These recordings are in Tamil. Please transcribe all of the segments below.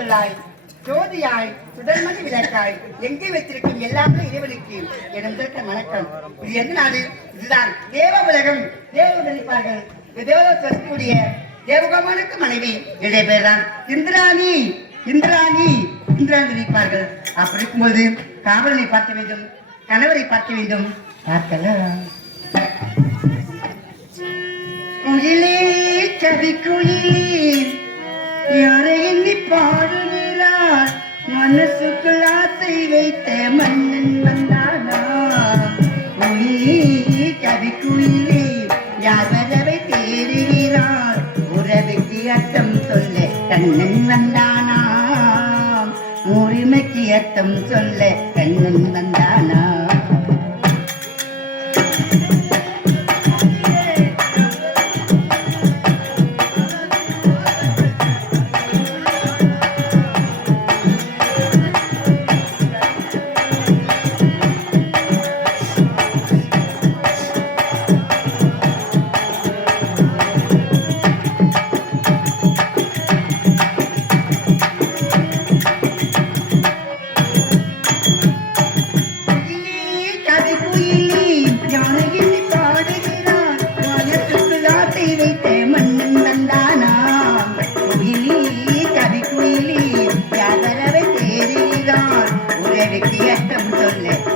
பொருளாய் ஜோதியாய் சுடர்மணி விளக்காய் எங்கே வைத்திருக்கும் எல்லாமே இறைவனுக்கு எனக்கு வணக்கம். இது எந்த நாடு? இதுதான் தேவ உலகம். தேவ நினைப்பார்கள். தேவக்கூடிய தேவகமானுக்கு மனைவி என்னுடைய பேர் தான் இந்திராணி. இந்திராணி இந்திராணி நினைப்பார்கள். அப்படி இருக்கும்போது காவலனை பார்க்க வேண்டும், கணவரை பார்க்க வேண்டும். பார்க்கலாம். குயிலே கவி குயிலே யாரை எண்ணி பாடுகிறார், மனசுக்குள் ஆசை வைத்த மன்னன் வந்தானா. குயிலே கவி குயிலே யார் வரவை தேடுகிறார், உறவுக்கு அர்த்தம் சொல்ல கண்ணன் வந்தானா. உரிமைக்கு அர்த்தம் சொல்ல கண்ணன் வந்தானா.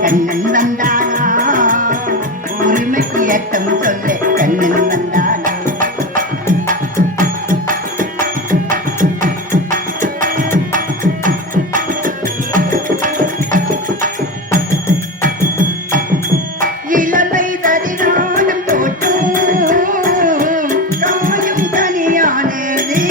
கண்ணன் வந்தானா, உரிமைக்கு ஏற்றம் சொல்ல கண்ணன் வந்தானா. இளமை தரிதானம் தோட்டும் காயும் தனியானது.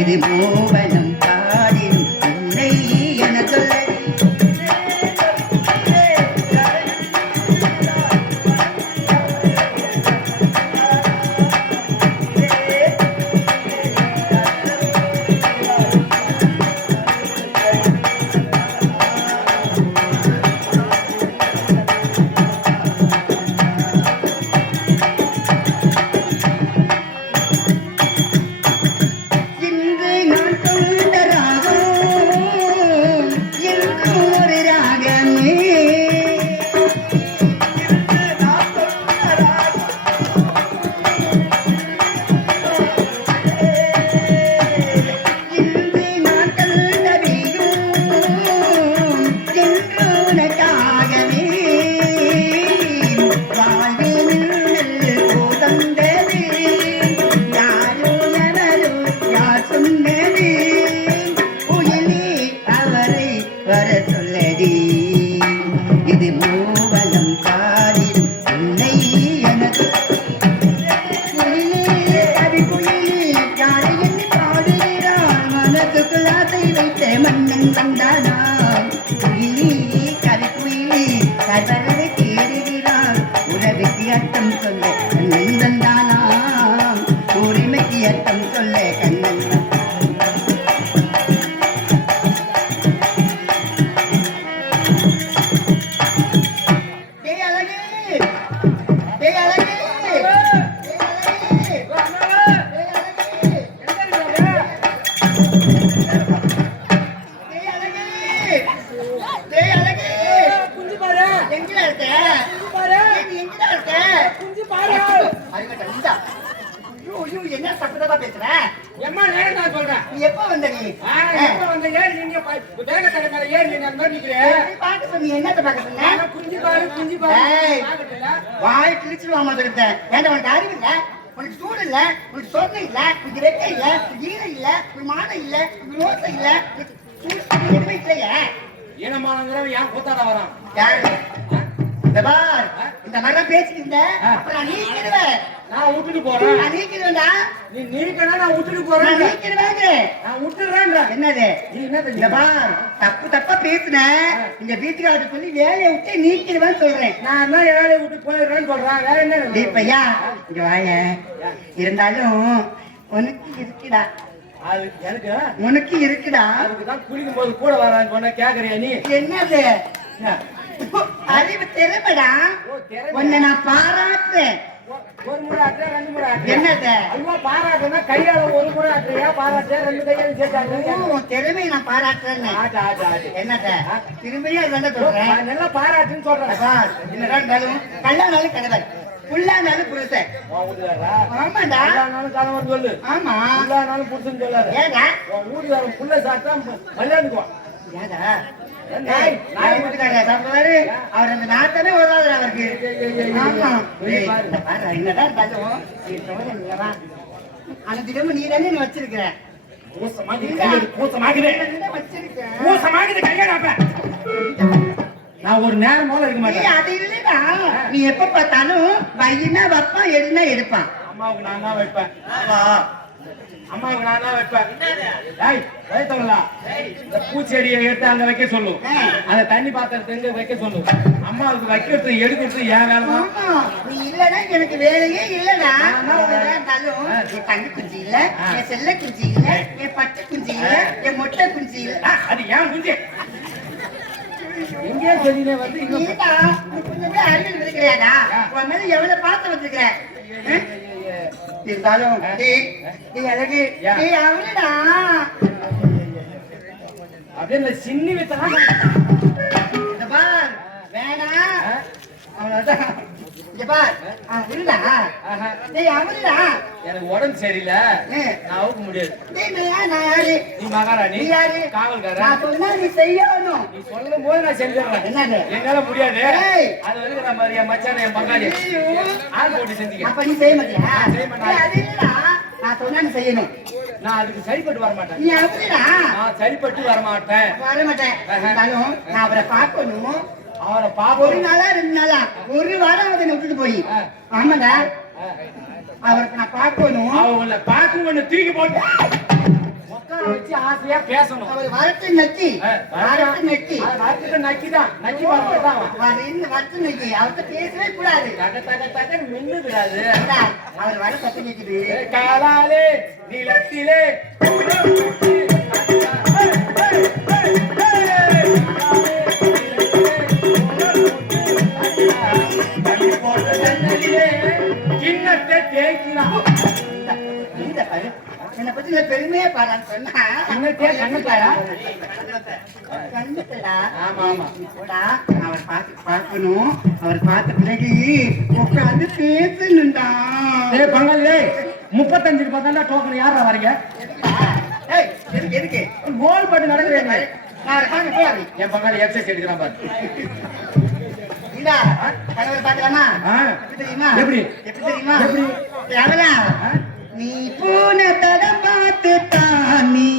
இது மூவனும் பாடினும் உன்னை என சொல்ல. இன்று நான் சொல்லே கண்ணன் என்ன சத்தமா பேசுற? எம்மா நேரா நான் சொல்றேன். நீ எப்ப வந்த நீ? எப்ப வந்த ஏன் நீங்க வேக தரங்கற ஏன் நீங்க அந்த மாதிரி நிக்கிறே? நீ பாக்க சொன்னீ என்னத்த பாக்க சொன்ன? குஞ்சி பாரு பாக்கல. வாய் கிழிச்சிடுவாமா சொல்லிட்டேன். ஏன்டா உனக்கு அறிவு இல்ல? உனக்கு சூடு இல்ல, உனக்கு சொன்ன இல்ல, உனக்கு ரெக்கை இல்ல, உனக்கு ஈர இல்ல, உனக்கு மானம் இல்ல, உனக்கு ரோசை இல்ல, சூடு எதுவுமே இல்லையே. ஈனமானங்கிறவன் ஏன் கூத்தாட வரான்? யாரு? இந்த பார், இந்த மாதிரி பேசிட்டு இருந்த, அப்புறம் நான் நீக்கிடுவேன். நான் விட்டுட்டு போறேன். நான் நீக்கிடுவேன்டா. நீ நீக்கனா நான் விட்டுட்டு போறேன். நான் நீக்கிடுவேங்க. நான் விட்டுறேன். என்னது? நீ என்னது? இந்த பார், தப்பா பேசுன. இந்த வீட்டுக்காரர் சொல்லி வேலையை விட்டு நீக்கிடுவேன்னு சொல்றேன். நான் தான் வேலையை விட்டு போயிடுறேன்னு சொல்றேன். வேற என்ன? தீப்பையா, இங்க வாய. இருந்தாலும் உனக்கு இருக்குடா. அது எனக்கு உனக்கு இருக்குடா. அதுக்குதான் குளிக்கும் போது கூட வரான்னு சொன்ன கேக்குறியா நீ? என்னது? அறிவு திறமைடா. உன்னை நான் பாராட்டுறேன். ஒரு முறை ஆட்டுற, ரெண்டு முறை ஆட்டுற. என்னது? ஐயோ பாராட்டுனா கையால ஒரு முறை ஆட்டுறியா? பாராட்டுற ரெண்டு கையால சேர்த்தாங்க. உன் திறமையை நான் பாராட்டுறேன். என்னது? திரும்பியும் அதுதான் சொல்றேன். நல்லா பாராட்டுன்னு சொல்றேன். என்னதான் கல்யாணம் கணவர், புள்ளானாலும் புருஷன். ஆமாடா. புள்ளானாலும் கணவன் சொல்லு. ஆமா. புள்ளானாலும் புருஷன் சொல்லாத. ஏடா? ஊருக்காரன் புள்ள சாப்பிட்டா கல்யாணுக்குவான். ஏடா? அவர் அந்த நாட்டமே உதவாது அவருக்கு. என்னதான் அனைத்திடமும் நீ தானே வச்சிருக்கிற. நான் ஒரு நேரம் போல இருக்க மாட்டேன். அது இல்லடா, நீ எப்ப பார்த்தாலும் வையினா வைப்பான், எடுனா எடுப்பான். அம்மாவுக்கு நான் தான் வைப்பேன். அம்மாவுக்கு நான் தான் வைப்பேன். இந்த பூச்செடியை எடுத்து அங்க வைக்க சொல்லு. அந்த தண்ணி பாத்திரத்தை எங்க வைக்க சொல்லு. அம்மாவுக்கு வைக்கிறது எடுக்கிறது ஏன் வேலை? நீ இல்லன்னா எனக்கு வேலையே இல்லடா. என் தங்க குஞ்சி இல்ல, என் செல்ல குஞ்சி இல்ல, என் பச்சை குஞ்சி இல்ல, என் மொட்டை குஞ்சி இல்ல. அது ஏன் குஞ்சி? எங்கேயே சொல்லினே வந்து அறிவியல் இருக்கிறாடா. உன் மேல எவ்வளவு பார்த்து வச்சிருக்கிற. இருந்தாலும் அழகு அவனடா அப்படியே சின்ன வித்தலாம் வேணா அவ்வளவுதான். எனக்கு உடம்பு சரியில்லை, நான் அவுக்க முடியாது. நீ மகாராணி, காவல்காரன், நீ செய்யணும். நீ சொல்லும் போது நான் செஞ்சிடறேன். என்னால முடியாது. அது வந்து நம்ம என் மச்சான என் பங்காளி ஆள் போட்டு செஞ்சுக்க. அப்ப நீ செய்ய மாட்டியா? செய்ய மாட்டேன். நான் சொன்னா நீ செய்யணும். நான் அதுக்கு சரிப்பட்டு வர மாட்டேன். நீ அப்படிடா? நான் சரிப்பட்டு வர மாட்டேன். நான் அவரை பார்க்கணும். அவரை பாப்ப ஒரு நாளா 2 நாளா 1 வாரம் அதை விட்டுட்டு போய். ஆமாடா, அவருக்கு நான் பார்க்கணும். அவங்கள பார்த்து ஒண்ணு தூக்கி போட்டு உட்கார வச்சு ஆசையா பேசணும். அவர் வரட்டு நக்கி நக்கிதான் நக்கி வரதான் வரட்டு நக்கி அவர்கிட்ட பேசவே கூடாது. தக்க மின்னு விடாது. அவர் வர சத்து நிக்குது. காலாலே நிலத்திலே என்னை பத்தி பெருமையா பாடான்னு சொன்னா அவர் பார்க்கணும். அவர் பார்த்த பிறகு உட்காந்து பேசணும்டா. பங்காளி 35 பார்த்தா டோக்கன் யாரா வரீங்க? எதுக்கு கோல் பட்டு நடக்கிறேன். என் பங்காளி எக்ஸசைஸ் எடுக்கிறான் பாரு. பார்க்கலாமா? எப்படி தெரியுமா? நீ போன தடம் பார்த்து தானி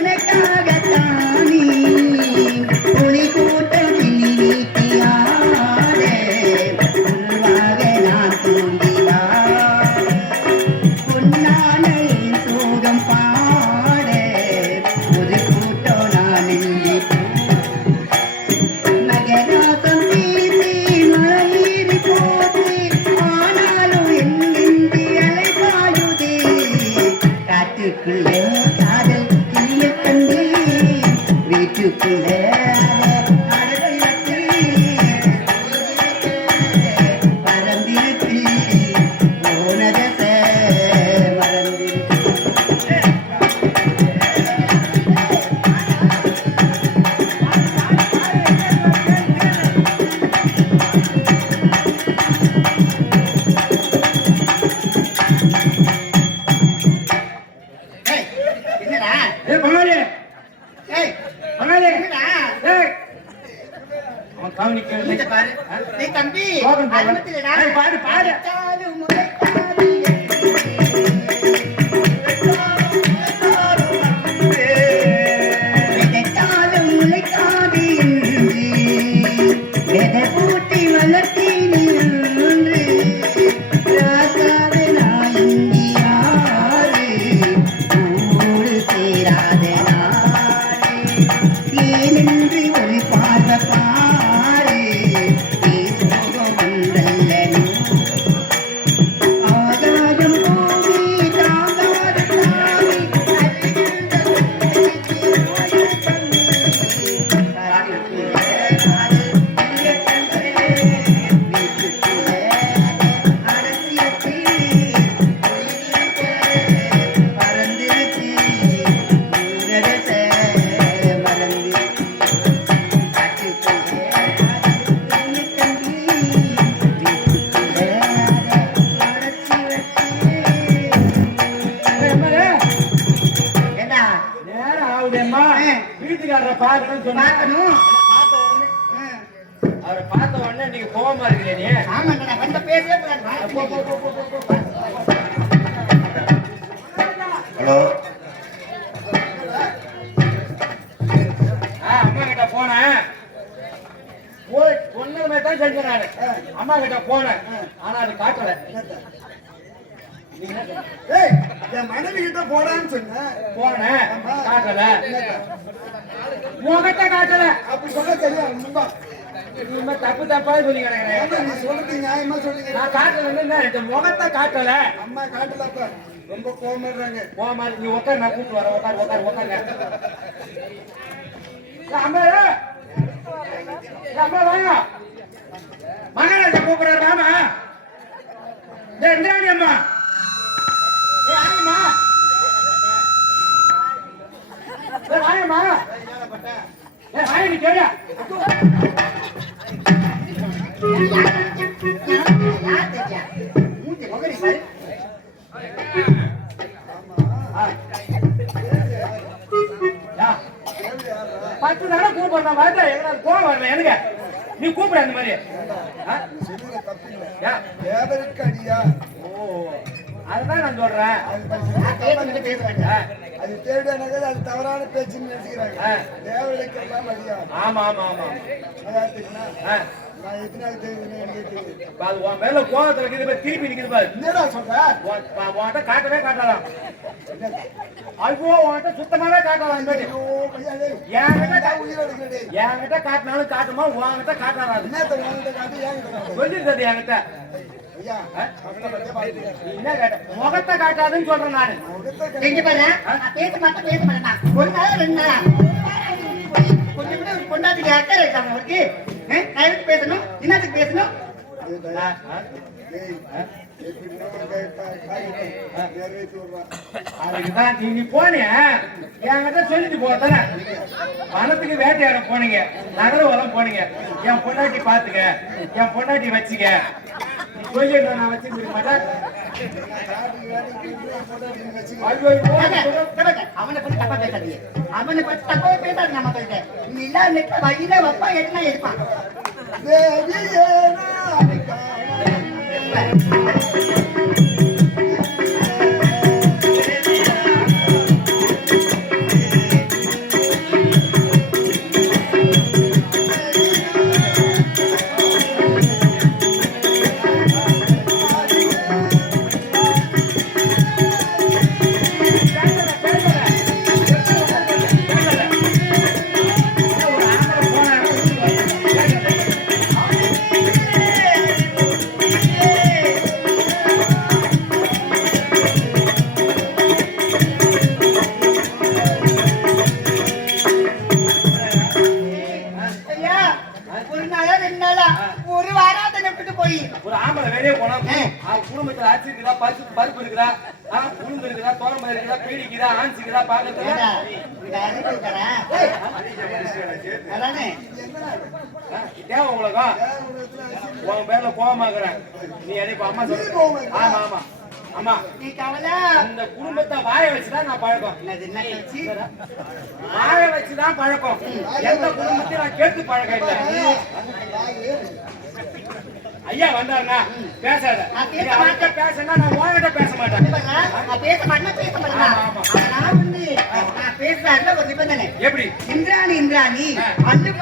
உனக்கான என்னடா ஏய் பங்காளி ஏய் பங்காளி என்னடா ஏய் அவன் கவனிக்கவில்லை இங்க பாரு டேய் தம்பி போதும், போதும். ஆரம்பத்திலடா ஏய், பாடு, பாடு. முளைத்தாலும் முளைத்தாது விதைத்தாலும் முளைக்காது என்று விதை பூட்டி வளர்த்தீனி என்று ராசாத நாயங்கி யாரு ஊடு சேராத நாடு ஏனென்று ஒரு பார்வை பாரு நீ சோகம் வந்தல்ல ஆகாயம் பூமி தாங்காத தாவி ஏண்டா நேரம் ஆகுதேம்மா வீட்டுக்காரரை பார்க்கணும்னு சொன்னா பார்க்கணும் அவரை பார்த்த உடனே நீங்க கோவமா இருக்கீங்க நீ ஆமாண்டா நான் வந்த பேசவே கூடாது போ, போ, போ, போ, போ, போ. ஹலோ அம்மா கிட்ட போனேன் போய் சொன்னதுமே தான் செஞ்சேன் நானு அம்மா கிட்ட போனேன் ஆனா அது காட்டல நீங்க என்ன சொன்னீங்க? ஏய் என் மனைவி கிட்ட போடான்னு சொன்னேன் போனேன் காட்டல முகத்தை காட்டல அப்படி சொல்ல தெரியும் முன்பா இனிமே தப்பு தப்பா சொல்லி கிடக்குறேன் நீ சொல்றது நியாயமா சொல்லுங்க நான் காட்டல இந்த முகத்தை காட்டல அம்மா காட்டலப்ப ரொம்ப கோவப்படுறாங்க போமா நீ உட்கார் நான் கூப்பிட்டு வரேன் உட்காருங்க அம்மா அம்மா வாங்க மகாராஜா கூப்பிடுறாரு ராமா இந்திராணி அம்மா ஆயம்மா ஆயம்மா ஆய நீ கேளு யார் தெரியா மூஞ்சி முகரி பாரு யா, 10 தடவை கூப்பிடுறேன் பார்த்தா எனக்கு கோவம் வரல எனக்கு நீ கூப்பிடு அந்த மாதிரி ஆ? சொல்லுங்க தப்பில்லை யா, தேவருக்கு அடியா ஓ அதுதான் நான் சொல்றேன் நான் பேசுறது பேச வேண்டாம் அது தேவையான அது தவறான பேச்சுன்னு நினைச்சுக்கிறாங்க ஆ. தேவருக்கு எல்லாம் அடியா ஆமா ஆமா ஆமா அதான் தெரியுமா ஆ, நான் எத்தனாவது தெரியுதுன்னு எனக்கு தெரியுது இப்ப அது உன் மேல கோவத்துல இருக்குது பாரு, திருப்பி நிக்குது பாரு என்னடா சொல்ற உன்கிட்ட காட்டவே காட்டலாம் ஐயோ உன்கிட்ட சுத்தமாவே காட்டலாம் இந்த வாட்டி. ஐயோ பையாலே என்கிட்ட நான் உயிரை எடுக்கிறேன் என்கிட்ட காட்டினாலும் காட்டுமா உன்கிட்ட காட்டாது என்னத்த வாங்கிட்ட காட்டு ஏங்கிட்ட காட்டு சொல்லிருந்தது என்கிட்ட ஐயா கஷ்டப்பட்டே பாத்துக்கிறேன் நீ என்ன கேட்ட முகத்தை காட்டாதுன்னு சொல்றேன் நானு செஞ்சு பாரு நான் பேச மாட்டேன் ஒரு நாள் 2 நாளா கொஞ்சம் கூட ஒரு பொண்டாட்டிக்கு அக்கறை இருக்காங்க அவருக்கு நான் எதுக்கு பேசணும் என்னத்துக்கு பேசணும் அதுக்குதான் நீ போனிய என்கிட்ட சொல்லிட்டு போதானே பணத்துக்கு வேட்டையாட போனீங்க நகரவெல்லாம் போனீங்க என் பொண்டாட்டி பாத்துக்க என் பொண்டாட்டி வச்சுக்க நீ சொல்லி நான் வச்சு முடிக்க மாட்டேன் ஐயோ, அவனை பத்தி தப்பா பேசாதீங்க அவனை பத்தி தப்பா பேசாது நம்ம கிட்ட நீ இல்லாத நெட்ல வயில வப்பா எடுனா எடுப்பான் வெளியே போனா குடும்பத்துல அரிசி இருக்குதா பருப்பு இருக்குதா உளுந்து இருக்குதா தோரம்பு இருக்குதா பீடிக்குதா ஆன்சிக்குதா பாக்கிறதுல தேவை உங்களுக்கும் உங்க பேர்ல கோவமாக்குறேன் நீ எனக்கு அம்மா சொல்லு ஆமா ஆமா ஆமா நீ கவலை இந்த குடும்பத்தை வாய வச்சுதான் நான் பழக்கம் வாய வச்சுதான் பழக்கம் எந்த குடும்பத்தையும் நான் கேட்டு பழக்கம் இல்லை ஐயா வந்தாருன்னா பேசாத அவர்கிட்ட பேசனா நான் உன்கிட்ட பேச மாட்டேன் எப்படி இந்திராணி 60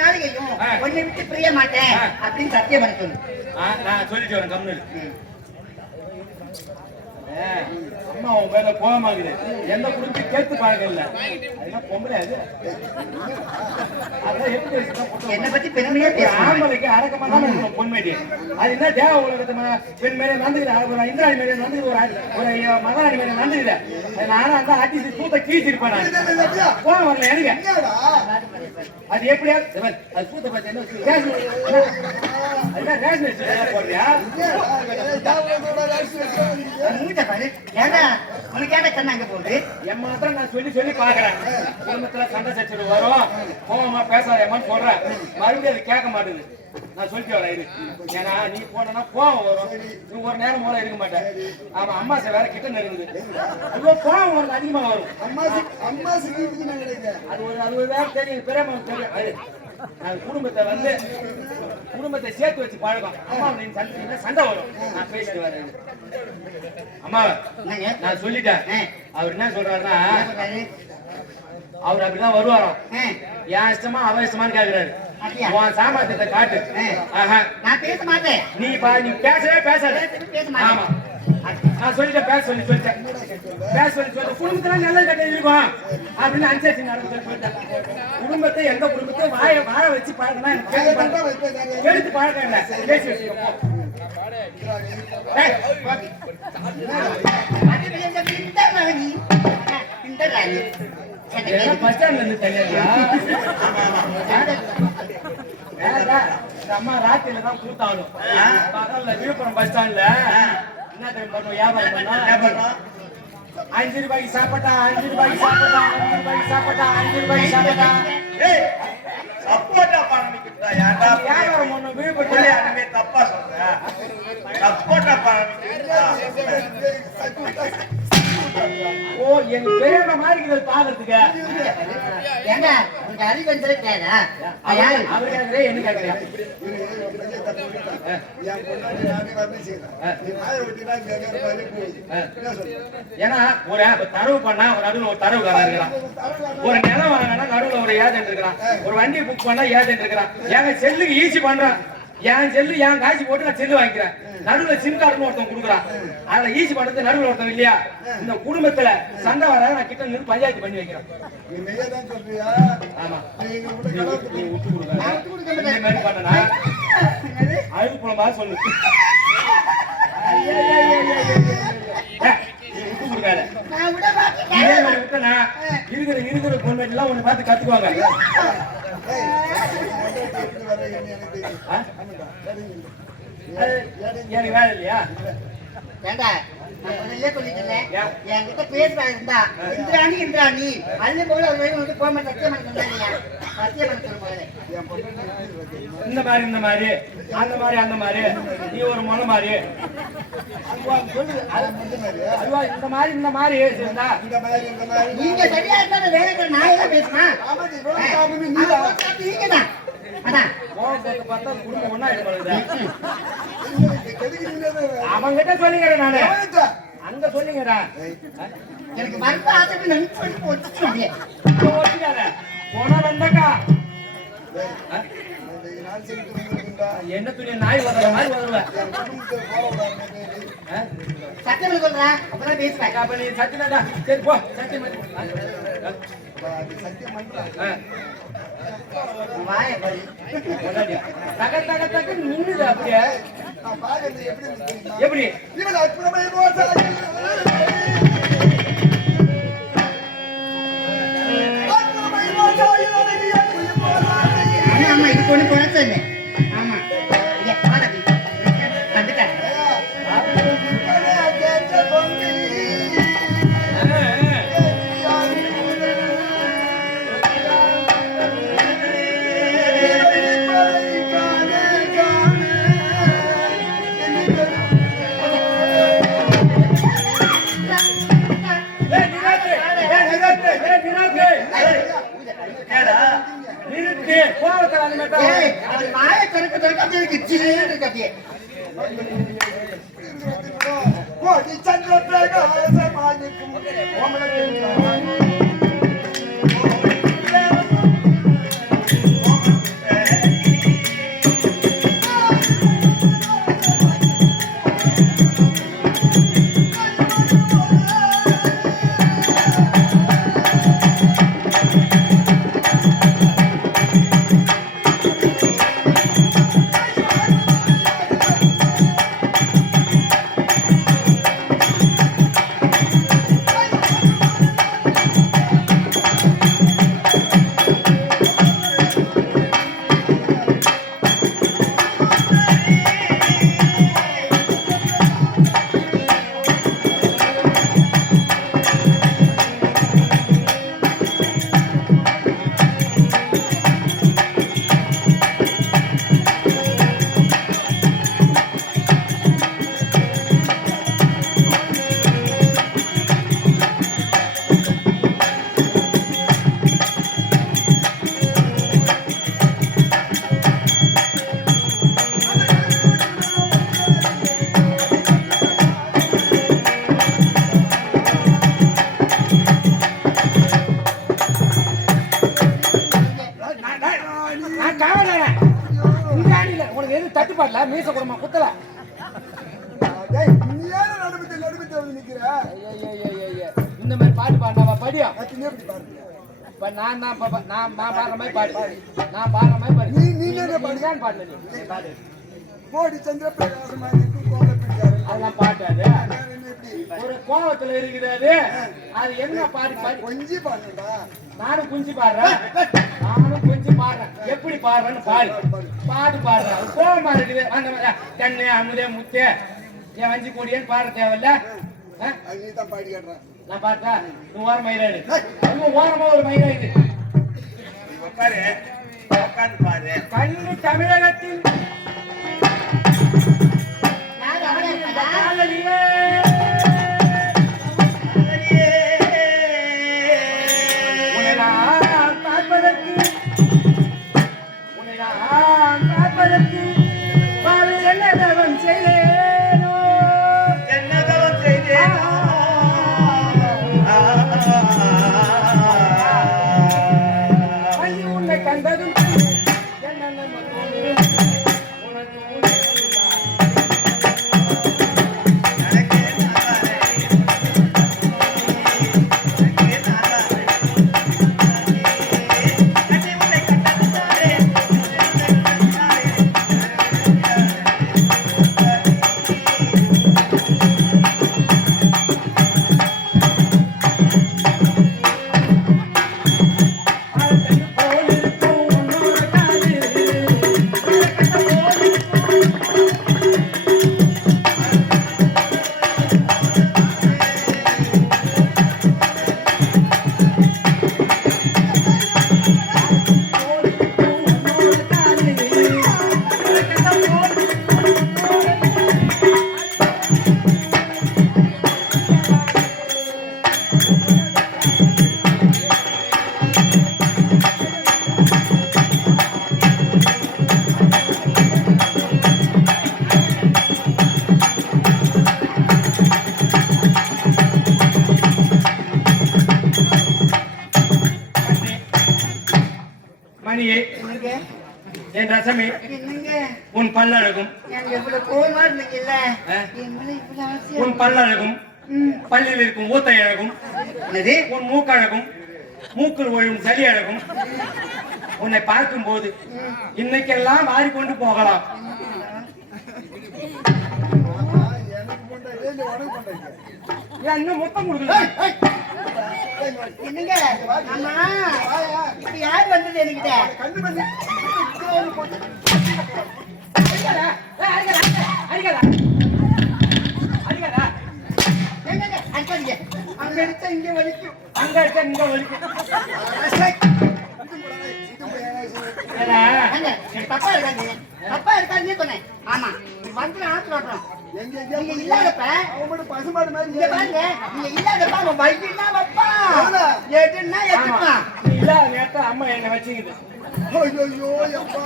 நாளைக்கும் ஒன்னை விட்டு பிரிய மாட்டேன் அப்படின்னு சத்தியம் பண்ண சொல்லு. நான் சொல்லிட்டு வரேன் கம்னு அம்மா உன் பேர்ல கோபமாகுது எந்த குடும்பத்தை கேட்டு பழக்கம் இல்ல அதுதான் பொம்பளை அது அதான் எப்படி என்னை பத்தி பெருமையா ஆம்பளைக்கு அடக்கமா தான் இருக்கணும் பொன்மேடி அது என்ன தேவ உலகத்தை பெண் மேலே நடந்துக்குது ஒரு இந்திராணி மேலே நடந்துக்குது ஒரு மகாராணி மேலே நடந்துக்குது நானும் அந்த ஆர்டிஸ்ட் பூத்த கீழ்ச்சிருப்பேன் நான் கோபம் வரல எனக்கு அது எப்படியா அது பூத்த பத்தி என்ன அதுதான் ரேஷன் போடுறியா என் மாத்திரம் நான் சொல்லி பாக்குறேன் குடும்பத்துல சண்டை சச்சரவு வரும் கோவமா பேசாதேமான்னு சொல்றேன் மறுபடியும் அது கேட்க மாட்டேங்குது நான் சொல்லிட்டு வரேன் இது ஏன்னா நீ போனா கோவம் வரும் நீ ஒரு நேரம் போல இருக்க மாட்டேன் ஆமா அம்மாசை வேற கிட்ட நெருங்குது இவ்வளவு கோவம் உனக்கு அதிகமா வரும் அது ஒரு வேற தெரியும் பெரியம்மா தெரியும் அது குடும்பத்தை சேர்த்து வச்சு பழகம் அம்மா நீ சண்டை வரும் நான் பேசிட்டு வரேன் அம்மா நான் சொல்லிட்டேன் அவர் என்ன சொல்றாருன்னா அவர் அப்படிதான் வருவாராம் என் இஷ்டமா அவ இஷ்டமான்னு கேக்குறாரு உன் சாமர்த்தியத்தை காட்டு நான் பேச மாட்டேன் நீ பேசவே பேசாத ஆமா நான் சொல்லிட்டேன் பேச சொல்லிட்டேன் குடும்பத்துல நல்ல கட்ட இருக்கும் அப்படின்னு அனுசரிச்சு நடந்து சொல்லிட்டேன் குடும்பத்தை எந்த குடும்பத்தை வாழ வச்சு பழக்கணும் எடுத்து பழக்கம் இல்லை பேசி வச்சுக்கோ பஸ் ஸ்டாண்ட்ல இருந்து தனியா அம்மா ராத்திரில தான் கூத்தாடும் பகல்ல விழுப்புரம் பஸ் ஸ்டாண்ட்ல என்ன தெரியும் பண்ணுவோம் வியாபாரம் பண்ணோம் 5 ரூபாய்க்கு சாப்பிட்டா 5 ரூபாய்க்கு சாப்பிட்டா 5 ரூபாய்க்கு சாப்பிட்டா 5 ரூபாய்க்கு சாப்பிட்டா சப்போட்டா பாரமிக்குதா யாரா வியாபாரம் பண்ணோம் விழுப்புரத்துல யாருமே தப்பா சொல்ற சப்போட்டா பாரமிக்குதா ஓ எங்க பெரியம்மா மாதிரி இது பாக்கிறதுக்கு ஏங்க உங்க அறிவு வந்துருக்கேனா அவருக்கு என்ன கேக்குறியா ஏன்னா ஒரு தரவு பண்ணா ஒரு நடுவில் ஒரு தரவுக்காரன் இருக்கிறான் ஒரு நிலம் வாங்கினா நடுவில் ஒரு ஏஜென்ட் இருக்கிறான் ஒரு வண்டி புக் பண்ணா ஏஜென்ட் இருக்கிறான் எங்க செல்லுக்கு ஈஸி பண்றான் என் செல்லு என் காசு போட்டு நான் செல்லு வாங்கிக்கிறேன் நடுவுல சிம் கார்டுன்னு ஒருத்தன் கொடுக்குறான் அதுல ஈஸி பண்றது நடுவில் ஒருத்தன் இல்லையா இந்த குடும்பத்துல சண்டை வர நான் கிட்ட நின்று பஞ்சாயத்து பண்ணி வைக்கிறேன் ஆமா நீ விட்டு கொடுக்க இந்த மாதிரி பண்ணனா அழுது போன மாதிரி சொல்லு விட்டு கொடுக்காத இதே மாதிரி விட்டனா இருக்கிற பொண்ணு எல்லாம் உன்னை பார்த்து கத்துக்குவாங்க எனக்கு வேலை இல்லையா ஏண்டா நான் முதல்ல சொல்லிட்டேன் என்கிட்ட பேசுறா இருந்தா இந்திராணி அல்ல போல ஒரு வழி வந்து போக மாட்டேன் சத்தியம் பண்ண சொல்லுங்க இந்த மாதிரி அந்த மாதிரி நீ ஒரு மொழ மாதிரி இந்த மாதிரி நீங்க சரியா இருந்தா வேலைக்கு நான் எல்லாம் பேசுமா நீங்க தான் பார்த்தா குடும்பம் ஒண்ணா அவங்கிட்ட சொல்லிக்கிறேன் நானு அங்க சொல்லிக்கிறா எனக்கு மறுத்த ஆசை போன வந்தக்கா என்ன துணி நாய் வதற மாதிரி வதருவேன் சத்தியம் சொல்றேன் அப்பதான் பேசுவேன் அப்ப நீ சத்தியமாடா சரி போ சத்தியம் வாய படி தக நின்னுது அப்படியே எப்படி ஆமா இது பொண்ணு குழந்தை ஆமா வந்துட்டேன் ஏடா நிறுத்து கோவத்துல அந்த மாதிரி தான் ஏய், அது வாயை திறக்க அப்படியே இருக்கு, சில்லுன்னு இருக்கு அப்படியே. கோடி சந்திர பிரகாசமாயிருக்கும் கோமளத்தில் நான் காவலறேன் இங்காணில உனக்கு எது தட்டுப்பாடல மீச குடுமா குத்தல டேய் நீ ஏன் நடுவுல நிக்கிற இந்த மாதிரி பாட்டு பாடுறா படியா நீ எப்படி பாருங்க இப்ப நான் பாடுற மாதிரி பாடு நான் பாடுற மாதிரி பாடு நீ என்ன பாடுதான் பாடல நீ பாடு கோடி சந்திர பிரகாசமாயிருக்கும் கோமளத்தில் அதெல்லாம் பாட்டு அது எப்படி ஒரு கோவத்துல இருக்குது அது அது என்ன பாடி பாடி கொஞ்சி பாருடா நானும் குஞ்சு பாடுறேன் நானும் குஞ்சு பாடுறேன் எப்படி பாடுறேன்னு பாடு பாடு பாடுறேன் அது கோவமா இருக்குது அந்த மாதிரி தென்னை அமுதே முத்தே என் வஞ்சி கொடியேன்னு பாட தேவையில்ல நீ தான் பாடி காட்டுறேன் நான் பார்த்தா நீ ஓரம் மயிராடு அதுவும் ஓரமா ஒரு மயிராடு உட்காரு உட்காந்து பாரு கண்ணு தமிழகத்தில் யாரு அவளே இருக்காளா? காதலியே உன்னை நான் பார்ப்பதற்கு பாரு என்ன தவம் செய்தேனோ என்னதவம் செய்தேனோ அள்ளி உன்னை கண்டதும் என்னென்ன உனக்கு மணியே என்னங்க? என் ரசமே என்னங்க? உன் பல்லழகும் எனக்கு எவ்வளவு கோவமா இருந்தீங்கல்ல? ஆ? என் மேல இவ்வளவு ஆசையா உன் பல்லழகும் ம். பல்லில் இருக்கும் ஊத்தை அழகும் என்னது? உன் மூக்கழகும் மூக்கில் ஒழுகும் சளி அழகும் உன்னை பார்க்கும் போது இன்னைக்கெல்லாம் மாறிக்கொண்டு போகலாம் எனக்கு கொண்ட இல்ல உனக்கு கொண்ட ஏன் இன்னும் மொத்தம் கொடுக்கல என்னங்க? ஆமா. இப்ப யார் வந்தது என்கிட்ட? கண்ணு பண்ணி அடிக்காதா அடிக்காதா அடிக்காதா என்னங்க? அடிக்காதீங்க. அங்க எடுத்தா இங்க வலிக்கும். அங்க இருக்க இங்க வலிக்கும் ஏன்னா, ஏங்க, எனக்கு தப்பா இருக்காதீங்க. தப்பா இருக்காதீங்க சொன்னேன். ஆமா. வந்து ஆத்துல ஓட்டுறோம். எங்க நீங்க இல்லாதப்ப அவன் மட்டும் பசுமாடு மாதிரி இங்க பாருங்க, நீங்க இல்லாதப்ப அவன் வைக்கினா வைப்பான். எதுன்னா ஆமா. எதுப்பான். நீ இல்லாத நேரத்துல அம்மா என்னை வச்சுக்குது. ஐயோ எப்பா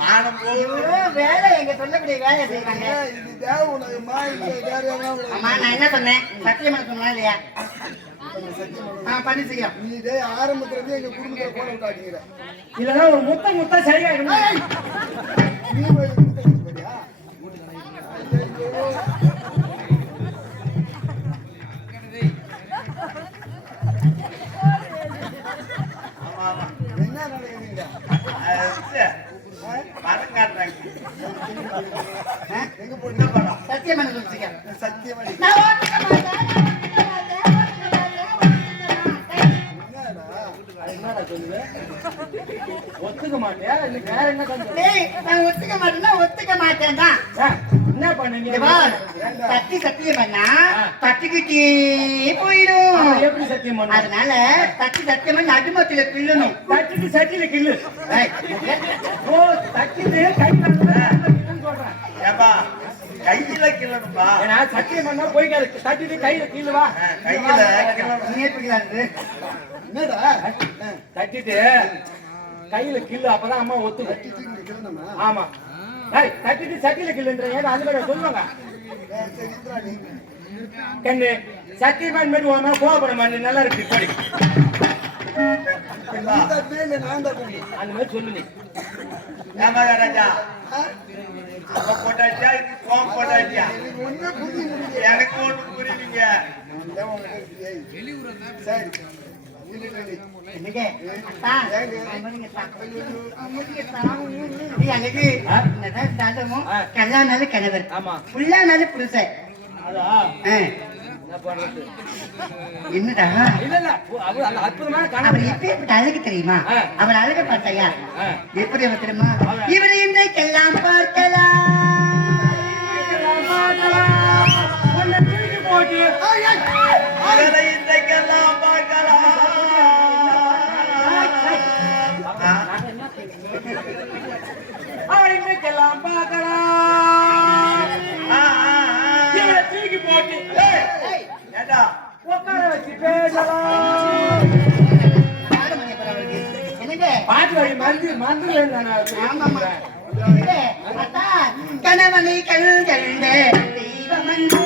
மானம் போகுது. ஐயோ, வேலை எங்க சொல்லக்கூடிய வேலையை செய்வாங்க. இது தேவ உலகமா இது வேற என்ன உலகம்? அம்மா நான் என்ன சொன்னேன்? சத்தியம் பண்ண சொன்னா இல்லையா? பண்ணி செய்யும். நீ இதே ஆரம்பத்துல இருந்து எங்க குடும்பத்தை போட விட்டாட்டீங்க. இல்லைன்னா ஒரு முத்த சரியாயிடும். நீ போய் குடுத்த கொடுப்பறியா? ஆமா, ஆமா. என்ன நடக்குதுங்க? படம் காட்டுறாங்க. எங்க போட்டு படம்? சத்தியம் பண்ண சொல்லிங்க. சத்தியமணி நான் ஒத்துக்க மாட்டேன், என்னடா? என்னடா சொல்லுது? ஒத்துக்க மாட்டியா? இல்லை வேற என்ன கொஞ்சம் டேய், நான் ஒத்துக்க மாட்டேன்னா ஒத்துக்க மாட்டேன் தான். என்ன பண்ணுங்க? இங்க பார், தட்டி சத்தியம் பண்ணா தட்டிக்கிட்டே போயிடும். எப்படி சத்தியம் பண்ண? அதனால தட்டி சத்தியம் பண்ணி அடிமத்தில கிள்ளணும். தட்டிட்டு சட்டியில கிள்ளு. ஏய், ஓ, தட்டிட்டு கை சொல்றேன். ஏப்பா, கையில கிள்ளணும்பா. ஏன்னா சத்தியம் பண்ணா போய்க்காது. தட்டிட்டு கையில கீழு வா. கையில கிள்ளணும். நீ எப்படிலாது? என்னடா? தட்டிட்டு கையில கிள்ளு, அப்பதான் அம்மா ஒத்துக்கும். இங்க கிளம்பணுமா? ஆமா. ஏய், தட்டிட்டு சட்டியில கிள்ளுன்ற ஏன் அது கூட சொல்லுவாங்க. சரி இந்திரா நீ கண்ணு சத்தியமான் மாதிரி உன் மேல கோவப்பட மாட்டேன். நல்லா இருக்கு இப்படி. நீ தான் பேல நான் தான் கொண்டு. அந்த மாதிரி சொல்லு நீ. ஏமா ராஜா, அப்ப போட்டாச்சா இது கோம் போட்டாச்சியா? எனக்கு ஒண்ணே புரிய முடியல. எனக்கு ஒண்ணு புரியுங்க. நான் உனக்கு சரி இல்ல என்னங்க? அத்தா, அம்மனிங்க தா. அம்மனிங்க தா. நீ அழகு. என்னதான் இருந்தாலும் கல்லானாலும் கணவர். ஆமா. புல்லானாலும் புருஷன். அதா ஆ. என்ன பண்றது? என்னடா? இல்ல இல்ல அது அந்த அற்புதமான அவர் கனவு. எப்படி அழகு தெரியுமா? அவர் அழக பார்த்தையா? ஆ. எப்படி அவர் தெரியுமா? இவர் இன்றைக்கெல்லாம் பார்க்கலாம். உன்னை தூக்கி போட்டு இவரை இன்றைக்கெல்லாம் பார்க்கலாம். அவரை இன்னைக்கெல்லாம் பார்க்கலாம். ஆ, ஆ, ஆ. இவரை தூக்கி போட்டு ஏய், ஏண்டா, உட்கார வச்சு பேசலாம். என்னங்க? பாட்டு வழி மருந்து ஆமாமா. என்னங்க? அத்தா, கணவனை கண்கண்ட தெய்வமன்று.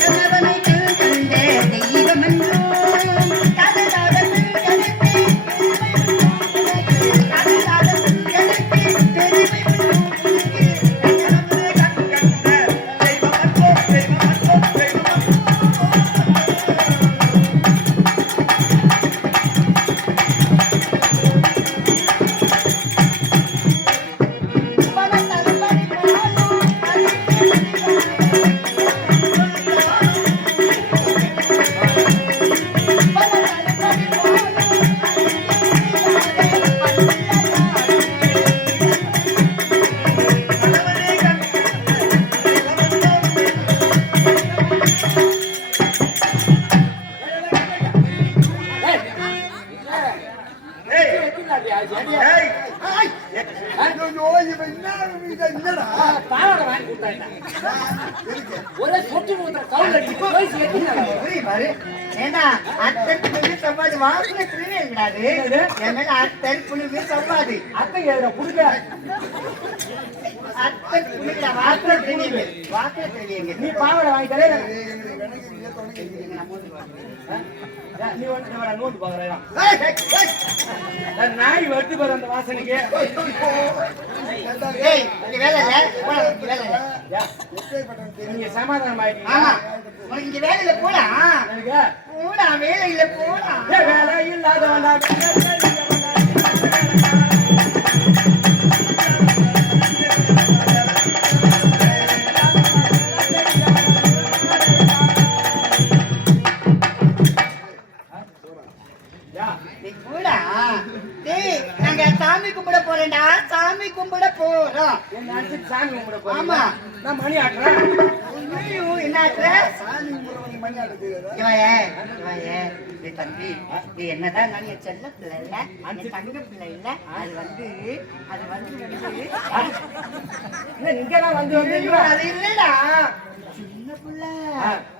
கணவனை கண்கண்ட தெய்வமன்று. கதலாத பெண்களுக்கு கதலாத பெண்களுக்கு பெருமை உண்டு. பாவாடை வாங்கி கொடுத்தாங்க. ஒரே சொட்டு ஊத்துற கவுல் அடிச்சு போய் சேர்த்துனாங்க. புரியுது பாரு. ஏண்டா, அத்தை புழுவு சவ்வாது வாசனை புழுவே இருக்காது. என் மேல அத்தை புழுவு சவ்வாது. அத்தை ஏற புடுங்க. அத்தை புழுவுல வாசனை தெரியுங்க. வாசனை தெரியுங்க. நீ பாவாடை வாங்கி தரே. நீ வந்து நோட்டு பாக்குறா. நாய் வெட்டு பாரு அந்த வாசனைக்கு. ஏய், இங்க வேலை இல்ல. போடா, இங்க வேலை இல்ல. நீங்க சமாதானம் ஆயிட்டீங்க. ஆமா, உனக்கு இங்க வேலை இல்ல. போடா எனக்கு போடா, வேலை இல்ல. போடா. வேலை இல்லாதவன்டா. நீ போடா. டேய், நாங்க சாமி கும்பிட போறேன்டா. சாமி கும்பிட போறோம். என்ன அடிச்சு சாமி கும்பிட போறீங்க? ஆமா. நான் மணி ஆட்டுறேன். ஐயோ, என்ன ஆச்சுற? சாமி கும்பிடுறவங்க மணி ஆட தெரியாதா? டேய் தம்பி, டேய் என்னதான் இருந்தாலும் என் செல்ல பிள்ளை இல்ல, என் தங்க பிள்ளை இல்ல, அது வந்து இல்ல இங்கதான் வந்து அது இல்லடா, சின்ன பிள்ளை.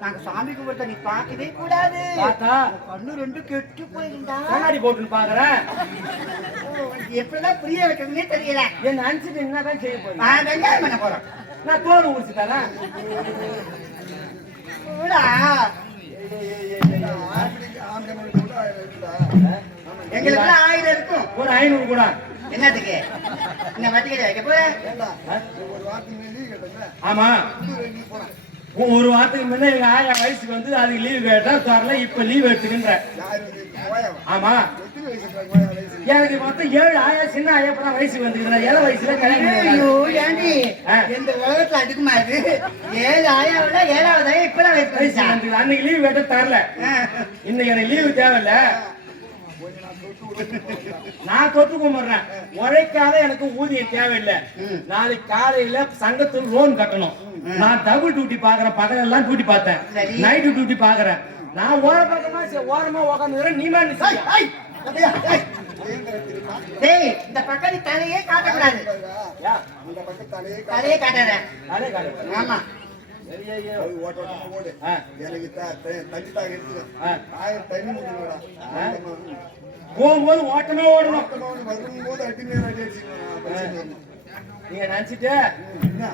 நாங்க சாமி கும்பிட்ட நீ பார்க்கவே கூடாது. பார்த்தா கண்ணு ரெண்டு கெட்டு போயிருந்தா. கண்ணாடி போட்டுன்னு பாக்குறேன். எப்படிதான் புரிய வைக்கிறதுனே தெரியல. என்ன அனுப்பிச்சிட்டு என்னதான் செய்ய போறீங்க? நான் வெங்காயம் பண்ண போறோம். நான் தோல் உரிச்சு தரேன். கூடா ஆம்பளை மணி கூட இருக்குதா? எங்களுக்கு 1000 இருக்கும். ஒரு 500 கூட. என்னத்துக்கு இந்த மத்திய வைக்க போற? ஏண்டா, ஒரு வாரத்துக்கு மேலே leave கேட்டேன்ல, ஆமா, புது leave போறேன். ஒரு வாரத்துக்கு முன்ன எங்க ஆயா வயசுக்கு வந்து அதுக்கு லீவு கேட்டா தரல, இப்ப லீவ் எடுத்துக்கின்ற. யாரு வந்து போயா? ஆமா, எத்தனை வயசு இருக்காங்க போயா வயசு? எனக்கு மொத்தம் 7 ஆயா, சின்ன ஆயா இப்பதான் வயசுக்கு வந்துருக்குறா. இள வயசுல கல்யாணம் ஐயோ பண்ணி ஏண்டி இந்த உலகத்துல அதுக்குமா இது 7 ஆயாவில 7வது ஆயா இப்பதான் வயசுக்கு வயசு வந்துருக்கு. அன்னைக்கு லீவு கேட்ட தரல. இன்னைக்கு எனக்கு லீவு தேவையில்ல. நான் தொட்டு கும்பிடுறேன். உழைக்காத எனக்கு ஊதியம் தேவையில்லை. நாளைக்கு காலையில சங்கத்துல லோன் கட்டணும். நான் டபுள் டியூட்டி பாக்குறேன். பகல் எல்லாம் டியூட்டி பார்த்தேன், நைட்டு டியூட்டி பாக்குறேன். நான் ஓரமா உட்காந்துக்கிறேன். நீ மேல டேய் இந்த பக்கம் நீ தலையே காட்டக்கூடாது. அந்த பக்கம் தலையே காட்டாத. ஆமா ஓட்டு ஓடு. எனக்கு தண்ணி தாக எடுத்துக்க. 1000 தண்ணி முடியலடா. போகும்போது ஓட்டமா ஓடணும். வரும்போது அடிமையா அடி அடிச்சுக்கணும். நீங்க நினைச்சிட்டு என்ன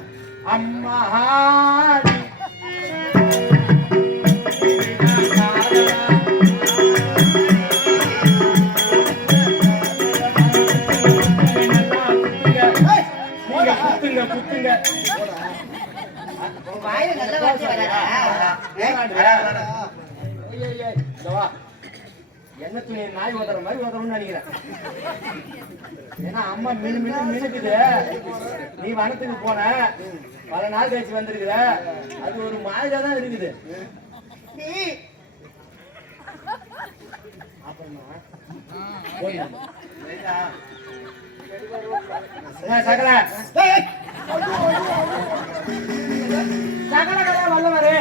அம்மா குத்துங்க. வாயில நல்ல வார்த்தை வராதா? என்ன துணி நாய் ஓதுற மாதிரி ஓதுறோம்னு நினைக்கிறேன். ஏன்னா அம்மா மினுக்குது. நீ வனத்துக்கு போன பல நாள் கழிச்சு வந்திருக்குற. அது ஒரு மாதிரியா தான் இருக்குது. சகல சகல கதை வல்லவரே.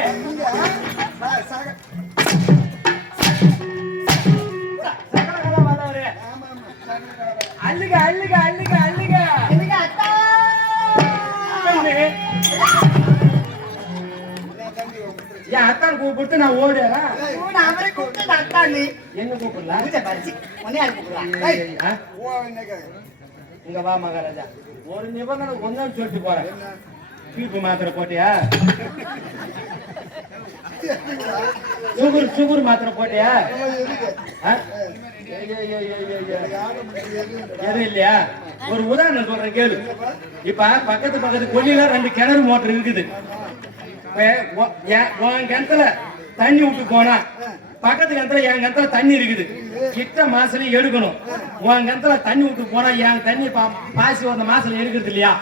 அள்ளுக அள்ளுக அள்ளுக அள்ளுக அத்தா என் அத்தான் கூப்பிட்டு நான் ஓடுறேன். அவரை கூப்பிட்டு அத்தான்னு என்ன கூப்பிடலாம்? ஒன்னே கூப்பிடலாம். இங்க வா மகாராஜா. ஒரு நிபந்தனை ஒன்னு சொல்லிட்டு போறேன். பீப்பு மாத்திரை போட்டியா? சுகர் மாத்திரை போட்டியா? எதுவும் இல்லையா? ஒரு உதாரணம் சொல்றேன் கேளு. இப்ப பக்கத்து கொல்லியில 2 கிணறு மோட்டர் இருக்குது. உன் கிணத்துல தண்ணி விட்டு போனா பக்கத்து கிணத்துல என் கிணத்துல தண்ணி இருக்குது. கிட்ட மாசல எடுக்கணும். உன் கிணத்துல தண்ணி விட்டு போனா என் தண்ணி பாசி வந்த மாசல எடுக்கிறது இல்லையா?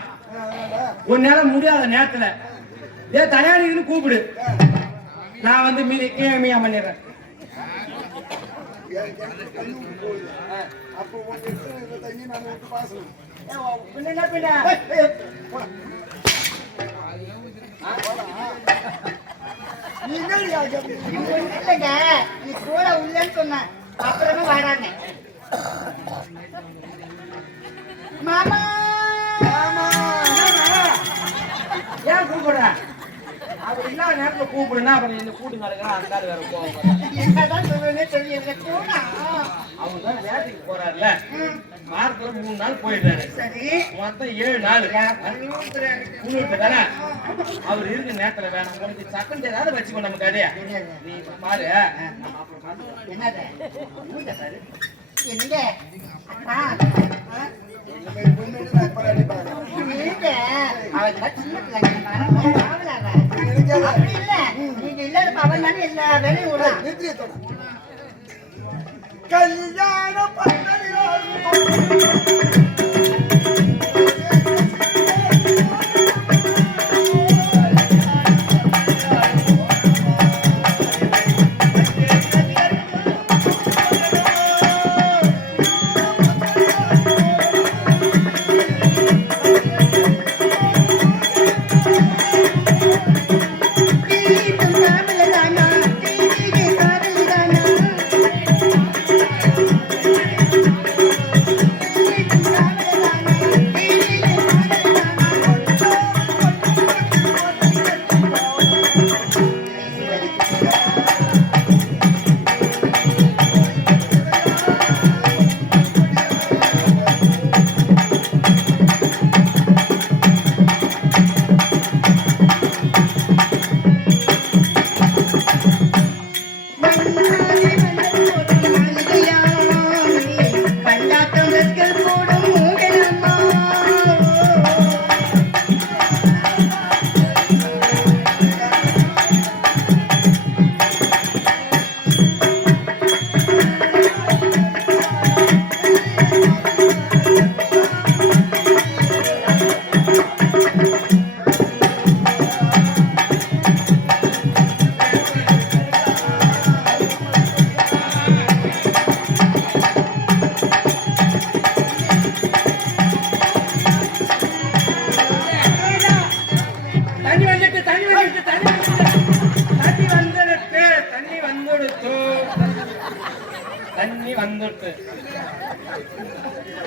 ஒரு நேரம் முடியாத நேரத்துல தயாரின்னு கூப்பிடு. நான் வந்து மீயா பண்ணிடுறேன். பின்ன பின்ன இல்லைங்க நீ கூட உள்ளன்னு சொன்ன அப்புறமா வராங்க. மாமா ஏன் கூப்பிடுற? அப்படி இல்லாத நேரத்துல கூப்பிடுனா அப்புறம் என்ன கூட்டு நடக்கிறான். அந்த வேற போவாங்க. என்னதான் சொல்றேன்னு தெரியல. கூட அவங்க தான் வேட்டைக்கு போறாருல. வாரத்துல 3 நாள் போயிடுறாரு. சரி மொத்தம் 7 நாள் உங்களுக்கு தானே. அவர் இருக்க நேரத்துல வேணாம் உனக்கு சட்டம் ஏதாவது வச்சுக்கோ. நம்ம கதையா நீ பாரு. என்னது எங்க அக்கா சின்ன பிள்ளைங்க அப்படி இல்ல. நீங்க இல்லாத பவன் தானே எல்லா வேலையும் விடுறான். கல்யாணம்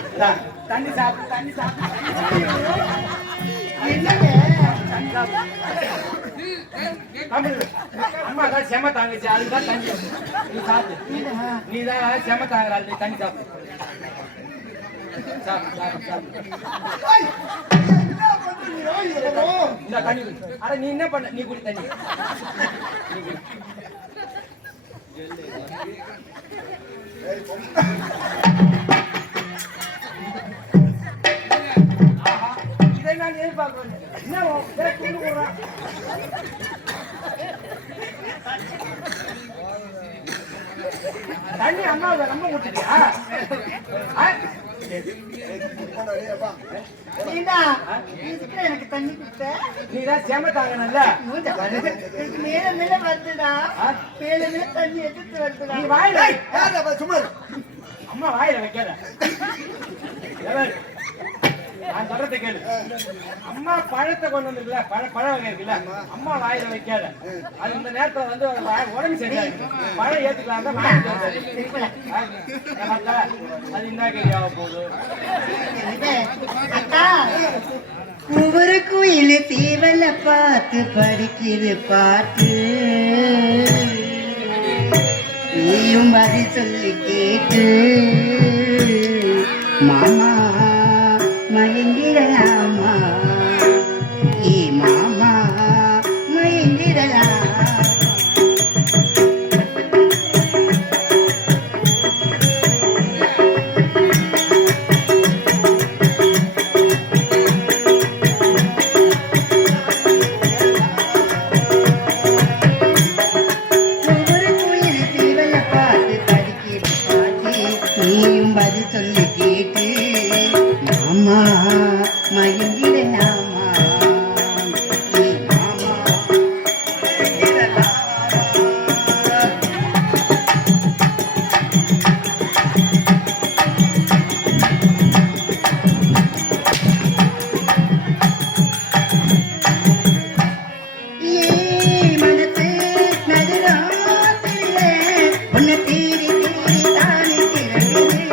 இந்தா, தண்ணி சாப்பிடு தண்ணி சாப்பிடு என்னங்க தண்ணி சாப்பிடு சாப்பிடு. அம்மா தான் செம தாங்குச்சு அதுதான் தண்ணி நீ சாப்பிடு நீ தான் செம தாங்குறாள் நீ தண்ணி சாப்பிடு சாப்பிடு சாப்பிடு சாப்பிடு ஏய், என்ன பண்றீங்க? இதெல்லாம் இந்த தண்ணி குடி. அட நீ என்ன பண்ண நீ குடி தண்ணி நீ குடி. ஏய், பொம்மை. ஆஹா, இதை நான் எதிர்பார்க்கிறேன். என்ன உன் பேரை கொண்டு போடுறான்? தண்ணி அம்மாவை ரொம்ப கொடுத்துட்டியா? போடா, டேய், அப்பா. நீடா இதுக்கு எனக்கு தண்ணி கொடுத்த நீதான் செம தாங்கணும்ல மூஞ்ச பாரு. எனக்கு மேல மேல வருதுடா மேல மேல தண்ணி எடுத்து வருதுடா நீ வாயில ஏய், யாருடா, சும்மா இரு. அம்மா வாயில வைக்காத எவர்? நான் சொல்றதை கேளு. அம்மா பழத்தை கொண்டு வந்துருக்குல்ல பழ வகை இருக்குல்ல அம்மா வாயில வைக்காத அது இந்த நேரத்துல வந்து உடம்பு சரியாயிடும் பழம் ஏத்துக்கலாம் தான் வாங்கிட்டு வந்தாரு. அது என்ன கேள்வியாக போகுது அக்கா ஒவ்வொரு குயில் தீவல பார்த்து படிக்குது பாட்டு நீயும் பதில் சொல்லி கேட்டு மாமா மயங்கிடலாமா ஏ மாமா மயங்கிடலாமா ஒவ்வொரு குயில் தீவல பார்த்து படிக்கிற பாட்டு நீயும் பதில் சொல்லி கேட்டு மாமா மயங்கிடலாமா ஏ மாமா ஏ மனசு நடுராத்திரிலே உன்னை தேடி தேடி தானே திரண்டுது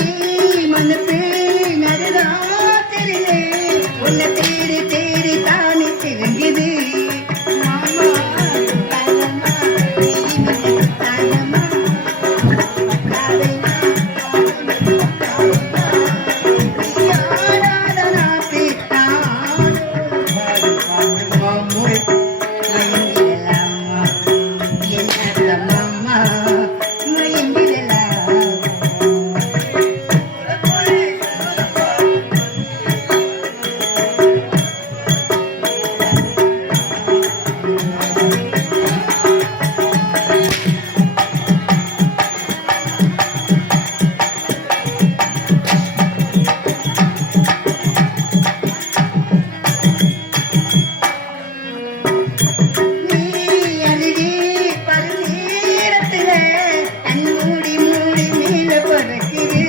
ஏ மனசு நடுராத்திரிலே உன்னை தேடி தேடி தானே திரண்டுது மாமா தாயம்மா நீ தாயம்மா காதைனா யாராதனாத்தி தானோ பாடு பாடு மாமோய் மயங்கிடலாமா என்ன மாமா மயங்கிடலாமா நீ அருகே பருநீரத்தில கண் மூடி மூடி மேல பறக்குது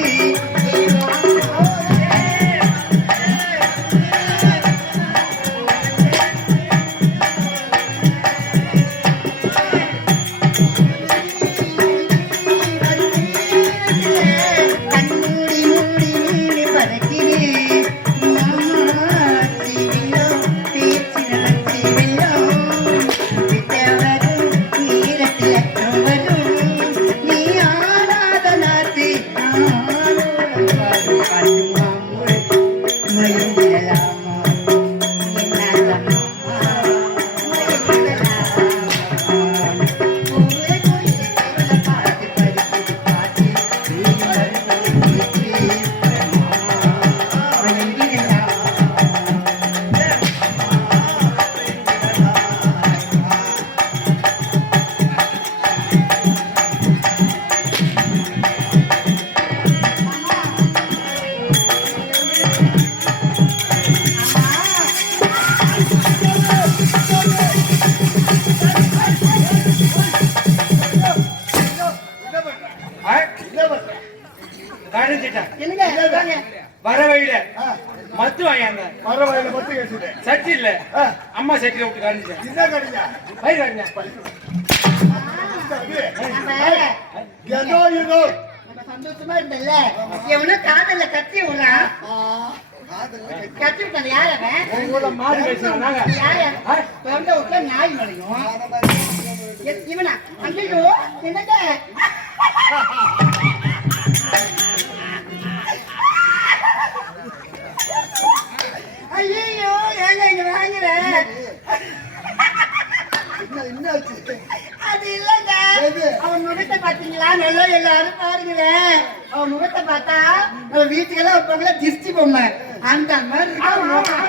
கண் மூடி மூடி மேல பறக்குது மாமா சிவிலம் பேச்சு நடத்தி வெள்ளம் விட்ட வரும் நீரத்தில் வரும் நீ கணிச்சிட்டேன். என்னங்க வாங்க. வர வழியில மத்து வாங்கியாங்க. வர வயல மட்டும் கேட்டுது. சட்டி இல்ல, அம்மா சட்டியில விட்டு கணிச்சிட்டேன். என்ன கடிங்க? பயிர் கணிச்சேன். ஏதோ ஏதோ நம்ம சந்தோஷமா இருந்தல்ல, எவனோ காதல்ல கத்தி விடுறான். கத்தி விட்டாங்க. யார் அவன்? உங்களோட மாடு பேசுறாங்க. யாரு? தொண்டை விட்டா நாய் மலையும். இவனா? ஐயோ என்னங்க? ஐயோ ஏங்க இங்க வாங்குறேன். என்னாச்சு? அது இல்லங்க, அவன் முகத்தை பாத்தீங்களா? நல்லா எல்லாரும் பாருங்களேன். அவன் முகத்தை பார்த்தா நம்ம வீட்டுக்கெல்லாம் வைப்பாங்களா திருஷ்டி பொம்மை, அந்த மாதிரி இருக்கு அவன் முகம்.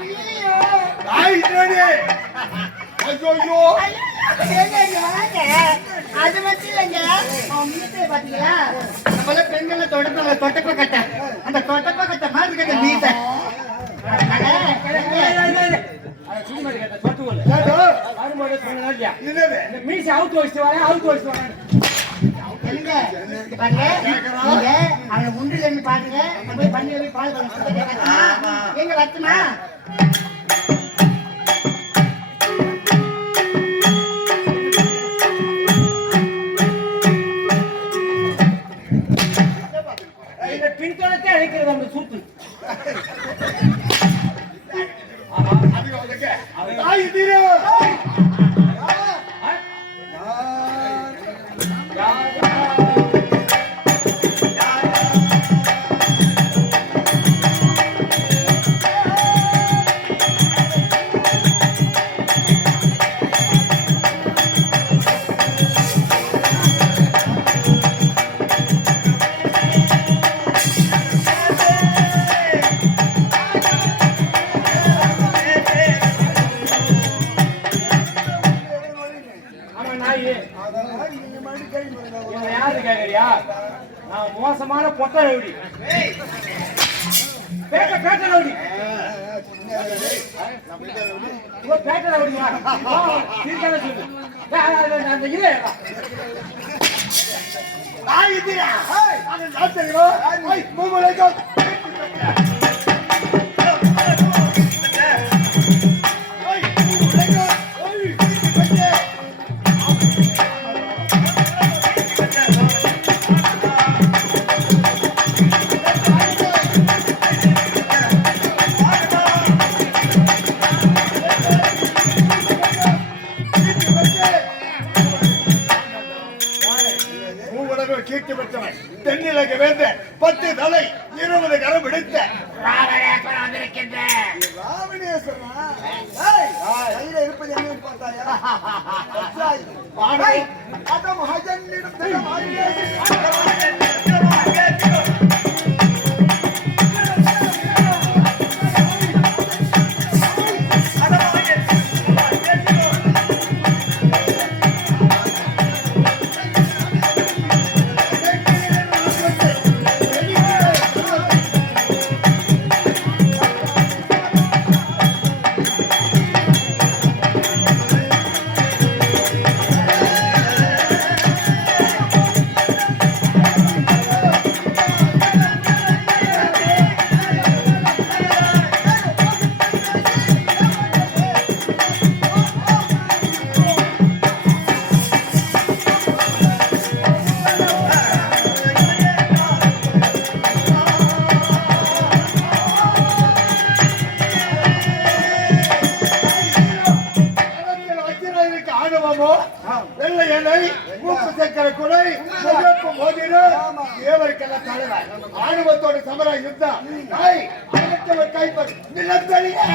ஐயோ ஆய் டேடி. ஐயோ ஏங்க இங்க வாங்க. அது மட்டும் இல்லைங்க, அவன் முகத்தை பாத்தீங்களா? நம்மள பெண்களை தொடப்பாங்க தொட்டப்ப கட்ட, அந்த தொட்டப்ப கட்ட மாதிரி இருக்கு அந்த வீட்டை. மீசி அவுத்து வச்சுட்டு வரேன், அவுத்து வச்சுட்டு வரேன். எங்க? இங்க பாருங்க, நீங்க அவனை முண்டில இருந்து பாருங்க. நம்ம போய் பண்ணில போய் பால் பண்ண எங்க வரட்டுமா? இந்த பின்தொடர்ச்சி அழைக்கிறது அந்த சூத்து. ஆய் தீரோ. யாரு கேக்குறியா? நான் மோசமான பொட்ட ரவுடி. பேட்ட ரவுடி. பேட்ட ரவுடி அந்த இது ஆய் தீரா. அது நாட்டோ. ஐ மூமலைக்கோ. கீர்த்தி பெற்றவன், தென்னிலக வேந்த, 10 தலை 20 கரம் பிடித்த ராவணேஸ்வரன் வந்திருக்கின்றேன். ராவணேஸ்வரனா? ஏய், கையில இருப்பது என்னன்னு பார்த்தாயா? பாடை அத மகஜன்னிடத்துல மாறியே. வெள்ளை எண்ணெய், மூக்கு சக்கர குடை, முகப்பு மோதிரம், தேவருக்கெல்லாம் தலைவர். ஆணவத்தோட சமர யுத்தம். அனைத்தவர் கைப்பற் நிலத்தடியே.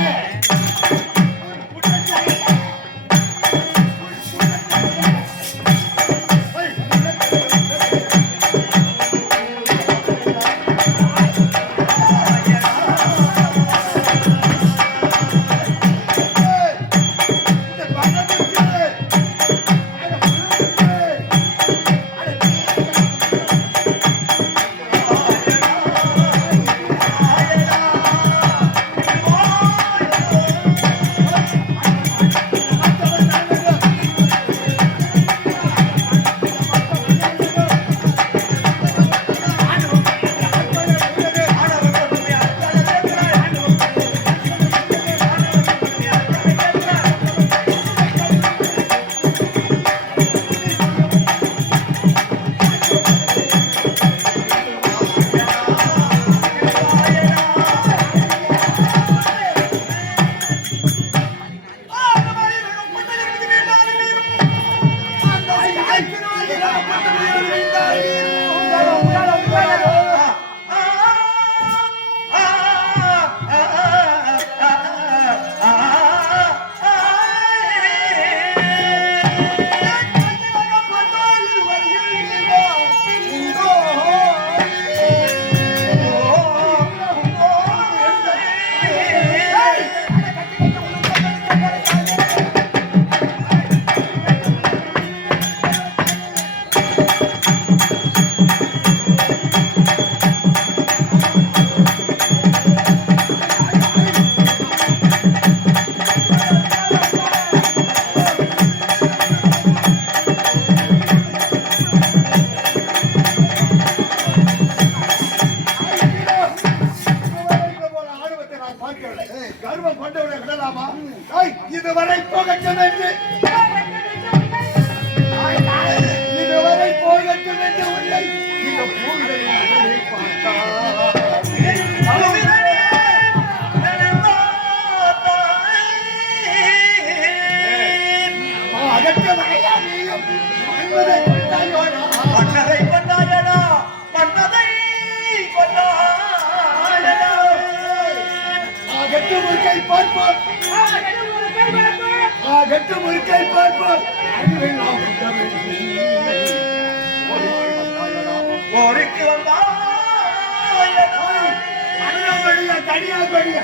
இருக்கும் இருக்கை பார்ப்போம் அறிவெல்லாம் உண்டவென்றி. கோரிக்கு வந்தாயடா. அண்ணாமடியா தனியாபடியா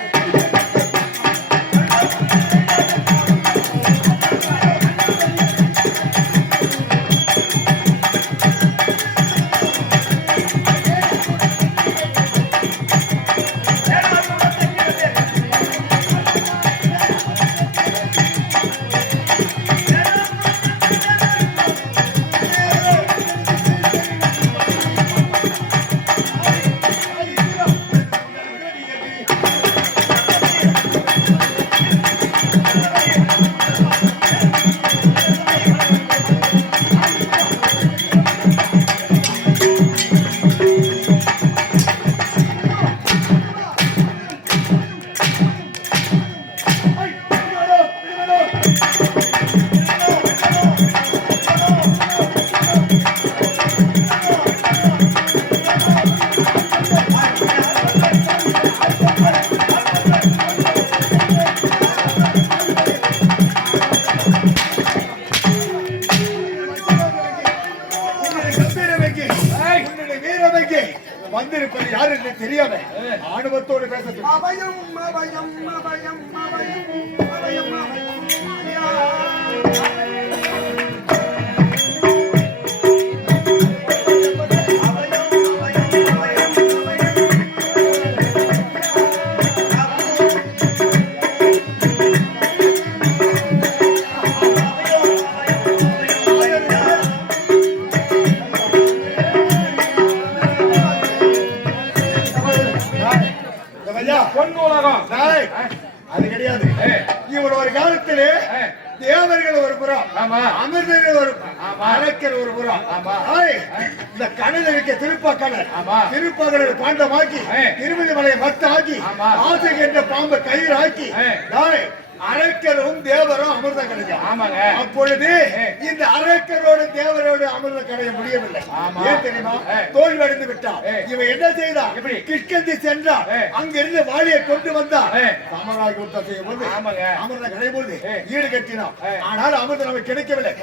வந்திருப்பது யார் என்று தெரியாத ஆணவத்தோடு பேச அபயம் அபயம் அபயம் அபயம் அபயம் பொண்ணு உலகம் அது கிடையாது. இவன் ஒரு காலத்திலே தேவர்கள் ஒரு புறம், அமிர்தர்கள் ஒரு அரக்கர் ஒரு புறம். இந்த கடல் இருக்க திருப்பாக்கடல், திருப்பாக்கடல் பாண்டமாக்கி திருமதி மலையை மத்தாக்கி ஆசை என்ற பாம்பை கயிறு ஆக்கி அரக்கரும் தேவரும் அமிர்தம் கிடைக்கும். அப்பொழுது இந்த அரக்கரோடு தேவரோடு அமிர்தம் கிடைக்க முடியவில்லை. ஏன் தெரியுமா? தோல்வி அடைந்து விட்டான். இவன் என்ன செய்தான்? கிஷ்கிந்தை சென்றான். அங்கிருந்து வாளியை கொண்டு வந்தான். சமராக யுத்தம் செய்யும் போது அமிர்தம் கிடைக்கும் போது ஈடு கட்டினான். ஆனால் அமிர்தம் நமக்கு கிடைக்கவில்லை.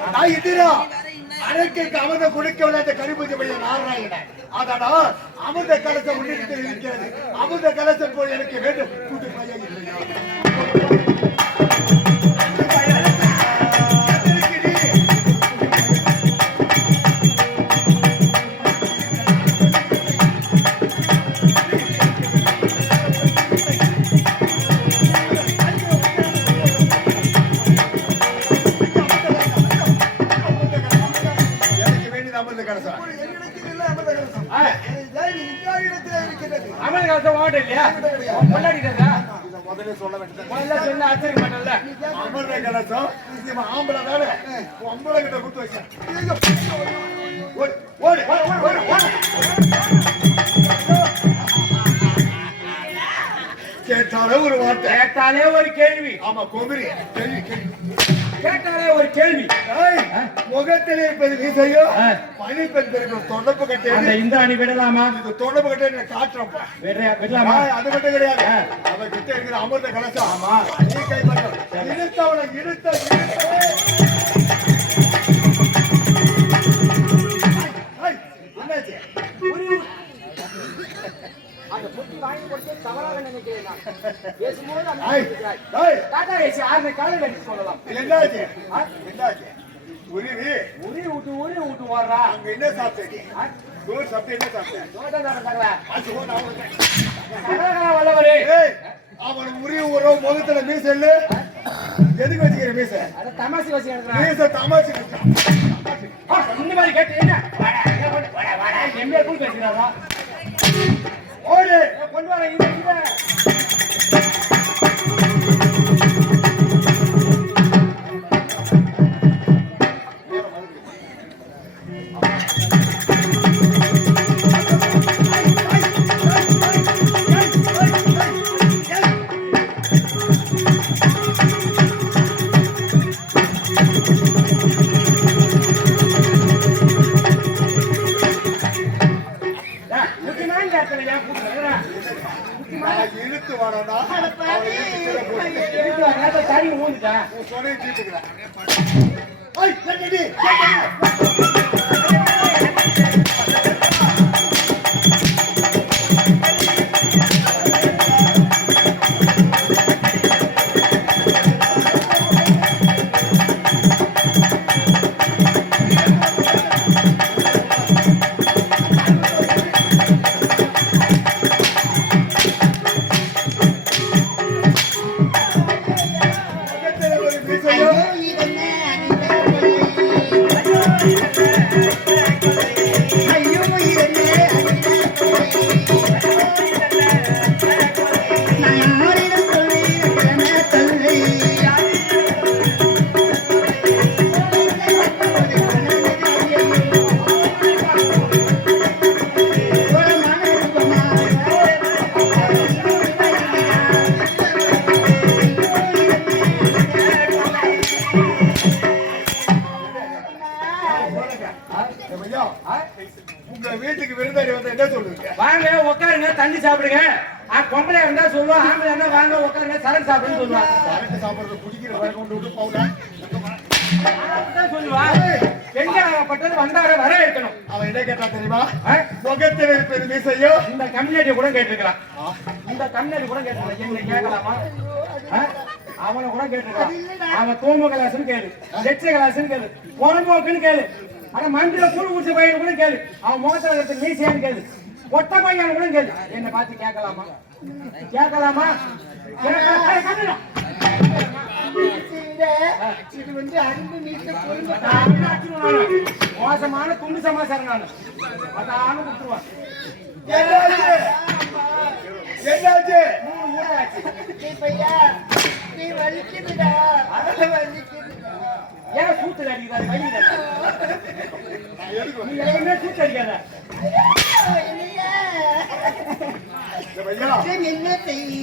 அரக்கைக்கு அமிர்தம் கொடுக்கவில்லை. அந்த கரிபூஜை பைய நாராயணன் அதனால் அமிர்த கலசம் முன்னிட்டு இருக்கிறது. அமிர்த கலசம் போய் எனக்கு வேண்டும். கூட்டு பையன் இல்லையா? முதல்ல சொல்ல வேண்டியது அமிர்த கலசம் ஆம்பளை தானே பொம்பளை கிட்ட குத்து வச்சேன். கேட்டாலே ஒரு வார்த்தை, கேட்டாலே ஒரு கேள்வி. ஆமா கோபுரி கேள்வி கேட்டாலே ஒரு கேள்வி. முகத்தில் இருப்பது வீசையோ பனி பெண் தொடர்பு கட்டை அந்த இந்திராணி விடலாமா? இது தொடர்பு கட்டை காட்டுறப்பா விடலாமா? அது மட்டும் கிடையாது. அவன் கிட்ட இருக்கிற அமிர்த கலசம் ஆமா நீ கைப்பற்ற இழுத்தவனை இழுத்த என்னாச்சு? அந்த புத்தி வாங்கி கொடுத்து தவறாக நினைக்கிறேன் நான். பேசும்போது சொல்லலாம். என்னாச்சு? என்னாச்சு? உருவி ஊட்டு வர்றா. அங்க என்ன சாப்பிட்டேன்? சோறு சாப்பிட்டு என்ன சாப்பிட்டேன்? அவன் உரிய உறவு முகத்துல மீச இல்ல. எதுக்கு வச்சுக்கிற மீச? தமாசி வச்சு மீச தமாசி இந்த மாதிரி கேட்டு என்ன எம்ஏ கூட பேசுறாரா? ஓடு கொண்டு வர இந்த இழுத்து எடுத்து வாடாடா. தண்ணி ஊந்துட்டேன். உன் சொன்னையை தீர்த்துக்கிறேன். ஏய், என்னடி? என்னடி? ஐயோ இதென்ன ஐயோ இதென்ன நான் யாரிடம் சொல்வேன் தொல்லை ஐயா, உங்க வீட்டுக்கு விருந்தாடி வந்து என்ன சொல்லுவீங்க? வாங்க உட்காருங்க தண்ணி சாப்பிடுங்க பொம்பளை இருந்தா சொல்லுவோம் ஆம்பளை இருந்தா வாங்க உட்காருங்க சரக்கு சாப்பிடுன்னு சொல்லுவான் சரக்கு சாப்பிடுறது குடிக்கிற பழக்கம் கொண்டு விட்டு போக சொல்லுவா வெங்காயப்பட்டது வந்தார வர இருக்கணும் அவன் என்ன கேட்டா தெரியுமா? முகத்தில் இருப்பது மீசையோ இந்த கம்யூனிட்டி கூட கேட்டிருக்கிறான் இந்த கம்யூனிட்டி கூட கேட்டிருக்கான் எங்க கேட்கலாமா அவனை கூட கேட்டிருக்கான் அவன் தூம்பு கலாசுன்னு கேளு லட்ச கலாசுன்னு கேளு புறம்போக்குன்னு கேளு ஆனா மந்திர கூழ் குடிச்ச பையன் கூட கேளு அவன் முகத்துல இருக்கிற மீசையான்னு கேளு ஒட்ட பையன் கூட கேளு என்ன பார்த்து கேட்கலாமா கேட்கலாமா இது வந்து அன்பு நீக்க பொறுமை மோசமான துண்டு சமாச்சாரம் நானு அதான விட்டுருவான் என்னாச்சு? பையா நீ வலிக்குதுடா வலிக்குதுடா ஏன் சூத்துல அடிக்கிறாரு வழி நீ எல்லாமே சூத்து அடிக்காத என்ன செய்தி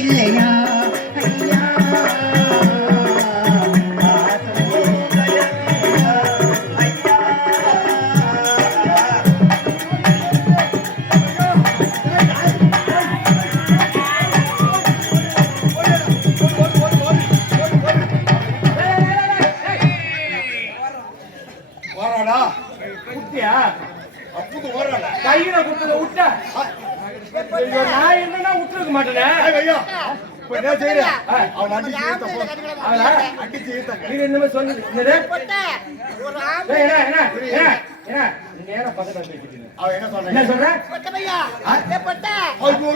இல்லையா ஐயா கொடுக்க மாட்டேனே. ஐயா இப்ப என்ன செய்யற அவன் அடிச்சு அவளா அடிச்சு ஈத்தங்க நீ என்னமே சொல்லுது என்னது பொட்டை, ஒரு ஏய், என்ன நீங்க ஏற பக்கத்துல பேசிட்டீங்க. அவன் என்ன என்ன சொல்ற சொல்ற? பொட்டை பையா, ஏ பொட்டை. ஐயோ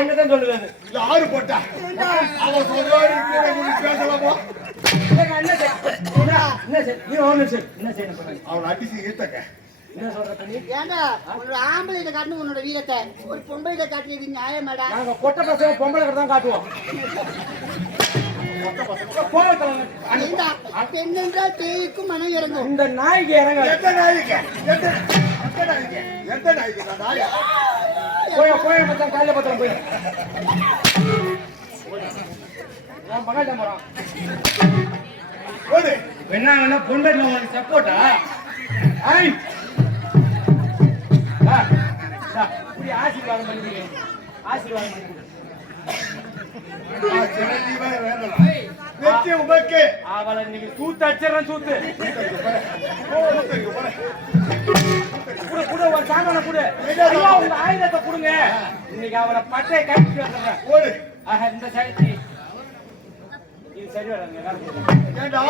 என்னதான் சொல்லுது? யாரு போட்டா அவன் சொல்றாரு கூட கொஞ்சம் பேசலாமா என்ன செய்ய? நீ ஒரு நிமிஷம் என்ன செய்யணும் சொல்லுங்க. அவன் அடிச்சு ஈத்தங்க என்ன சொல்ற நீ? ஏண்டா, உன்னோட ஆம்பளையிட்ட காட்டணும் உன்னோட வீரத்தை, ஒரு பொம்பளையிட்ட காட்டியது நியாயமாடா? நாங்க பொட்ட பசங்க பொம்பளை கிட்ட தான் காட்டுவோம். ஏண்டா, பெண்ணென்றால் பேய்க்கும் மனம் இறங்கும். இந்த நாய்க்கு இறங்க எந்த நாய்க்கு நான் நாயா போய் மச்சான் காலையில பத்திரம் போய் நான் பகாட்ட போறான். ஓடு என்ன பொண்டாட்டி உங்களுக்கு சப்போர்ட்டா? ஐய் இப்படி ஆசீர்வாதம் பண்ணிக்கிறீங்க. ஆசீர்வாதம் பண்ணிக்கிறீங்க. சிரஞ்சீவா வேணும் வெற்றி உமக்கு அவளை இன்னைக்கு சூத்து அடிச்சிடறேன் சூத்து. குடு குடு ஒரு சாமான குடு. ஐயா உங்க ஆயுதத்தை கொடுங்க. இன்னைக்கு அவளை பட்டையை கட்டிட்டு வந்துடுறேன். ஓடு ஆஹா இந்த சைடு இது சரி வராங்க. ஏண்டா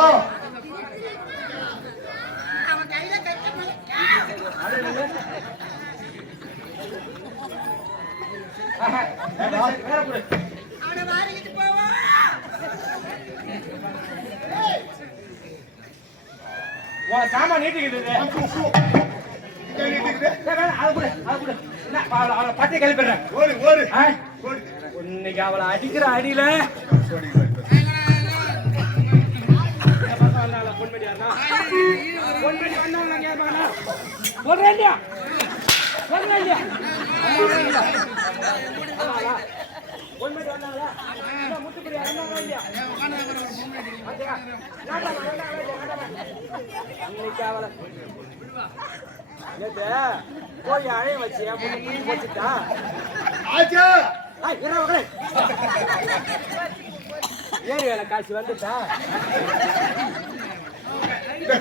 ஆஹா வேற குடு. உன் சாமான் நீட்டிக்கிட்டு அவளை பட்டை கிளப்பிடுறேன். ஓடு ஓடு இன்னைக்கு அவளை அடிக்கிற அடியில சொல்றேன் இல்லையா சொல்றேன் இல்லையா பொன்மேடி வந்தாங்களா முட்டுப்படி வந்தாங்களா இல்லையா இன்னைக்கு அவளை போய் அழைய வச்சு போச்சுட்டா ஆச்சா என்ன மகளே ஏறி வேலை காசு வந்துட்டா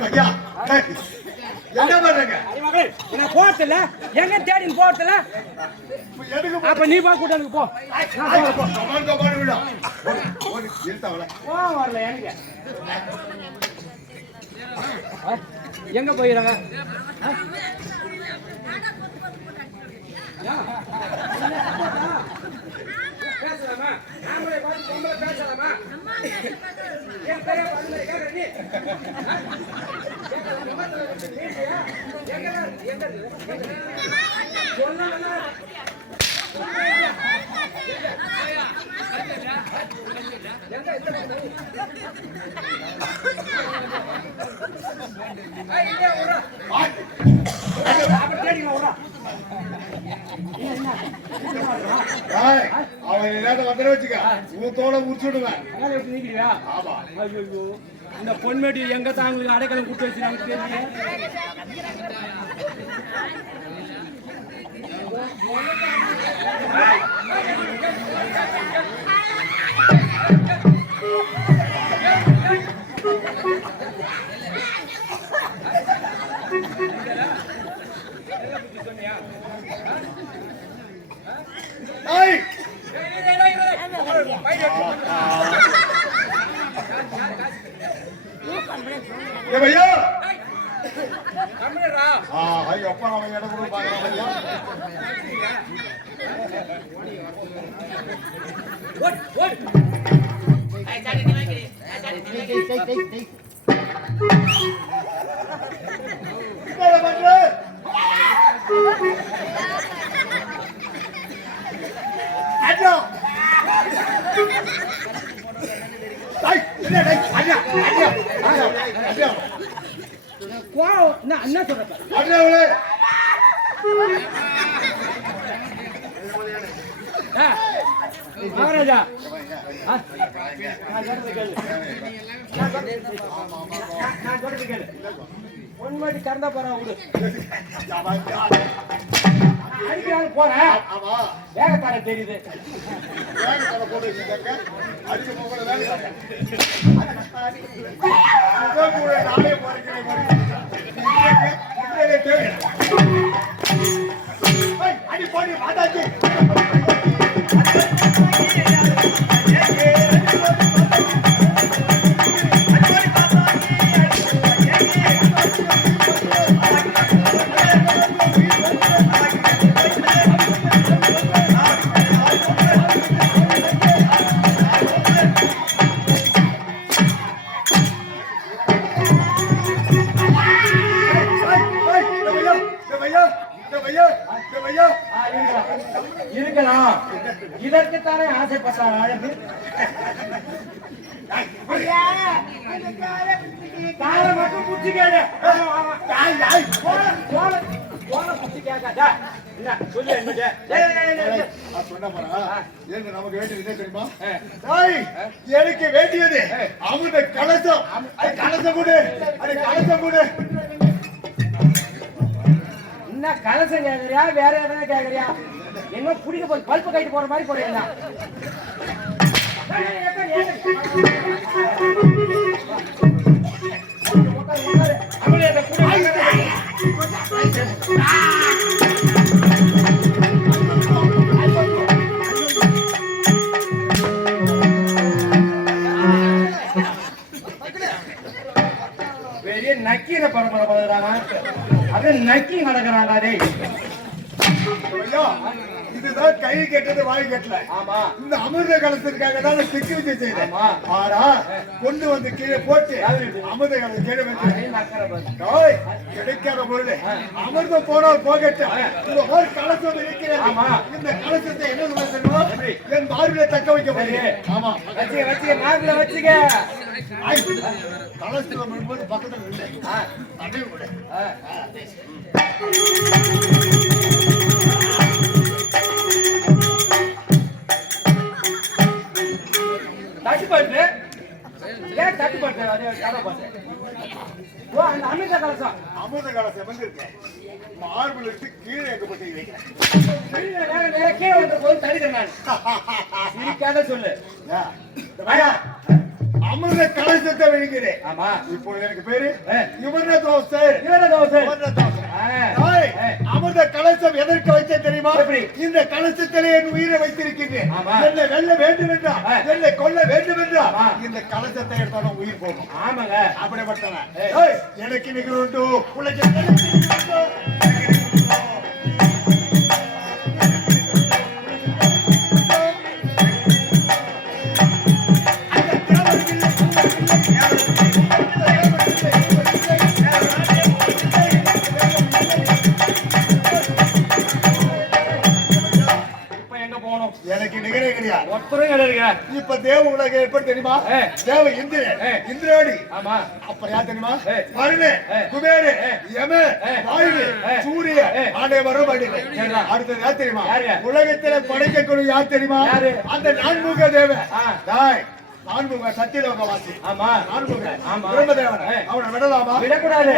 ஐயா என்ன பண்றீங்க மகளே என்ன போறதில்ல எங்க தேடி போறதில்ல எதுக்கு அப்ப நீ பா கூட்டானுக்கு போ வரல எனக்கு எங்க போயிடறாங்க பேசலாமா நாமளே பார்த்து பொம்பளை பேசலாமா என் பேரே வந்து கேட்கற நீ அவன் வந்துட வச்சுக்க ஊத்தோட முடிச்சுடுவேன் ஆமா ஐயோ இந்த பொன்மேடி எங்க தாங்களுக்கு அடைக்கலம் கூட்டு வச்சுனாங்க தெரியல भैया கம்மிரா हाँ भाई अपन हम ये तो बात भैया ஓட் ஓட் मेरा बंदे आजा டேய் என்ன டேய் ஆஜா ஆஜா ஆஜா ஆஜா வா நான் என்ன சொல்றேன் ஆஜா ஓலே மகாராஜா பொன்மேடி கறந்தா போறா விடு அடிக்கிறாங்க போறேன் ஆமா வேகத்தார தெரியுது வேகத்தார போட்டு வச்சிருக்காங்க அடிச்சு போகல வேலை கூட நானே போறேன் அடி போடி மாட்டாச்சு இருக்கலாம். இதற்குத்தானே ஆசைப்பட்டான் அழகு. காலை மட்டும் புடிச்சு கேளு. கோலை புடிச்சு கேட்காதா? என்ன சொல்லு என்னது? நமக்கு வேண்டியது தெரியுமா? எனக்கு வேண்டியது அமுத கலசம். கலசம் கூட கலசம் கூட என்ன கலசம் கேக்குறியா வேற எதாவது கேக்குறியா? என்ன குடிக்க போய் பல்பு கைட்டு போற மாதிரி போறீங்களா? பெரிய நக்கீர பரம்பரை போதுறாங்க. அது நக்கி நடக்கிறாங்க. அதே இதுதான் கை கெட்டது வாய் கட்டல. ஆமா, இந்த அமிர்த கலசத்துக்காக தான் திக்கு விஜய் செய்தேன். ஆனா கொண்டு வந்து கீழே போட்டு அமிர்த கலசம் கீழே வச்சு கிடைக்காத பொருள் அமிர்தம் போனால் போகட்டும். இந்த ஒரு கலசம் இருக்கிறது. இந்த கலசத்தை என்ன சொல்லணும்? என் மார்பில தக்க வைக்க முடியும். ஆமா, வச்சுக்க மார்பில வச்சுக்க. கலசத்துல வரும்போது பக்கத்துல இல்லை. தட்டுப்பாட்டு ஏன் தட்டுப்பாட்டு? அதே கடை பாட்டு. ஓ, அந்த அமிர்த கலசம். அமிர்த கலசம் வந்து இருக்கு. மார்பில் இருக்கு கீழே எங்கப்பட்டு வைக்கிறேன். கீழே வந்து போது தடுக்கிறேன் நான். சிரிக்காத சொல்லு. அமிர்த கலசத்தை விழுகிறேன். ஆமா, இப்பொழுது எனக்கு பேரு யுவன தோசை. அமிர்த கலசம் எதற்கு வைத்தேன் தெரியுமா? இந்த கலசத்திலே என் உயிரை வைத்திருக்கின்றேன். என்னை வெல்ல வேண்டும் என்றா, என்னை கொல்ல வேண்டும் என்றா, இந்த கலசத்தை எடுத்தாலும் உயிர் போகும். ஆமாங்க, அப்படிப்பட்டவன் எனக்கு நிகழ்வுண்டு உலக எனக்கு நிகழே கிடையாது. ஒருத்தரும் கிடையாது. இப்ப தேவ உலகம் எப்படி தெரியுமா? தேவ இந்திரன், இந்திராணி. ஆமா, அப்புறம் யார் தெரியுமா? வருண, குபேர, யம, வாயு, சூரிய, அனைவரும் அடுத்தது யார் தெரியுமா? உலகத்தில படைக்கக்கூடிய யார் தெரியுமா? அந்த நான்முக தேவன். நான்முக சத்தியலோகவாசி. ஆமா, நான்முக பிரம்மதேவன். அவனை விடலாமா? விடக்கூடாது.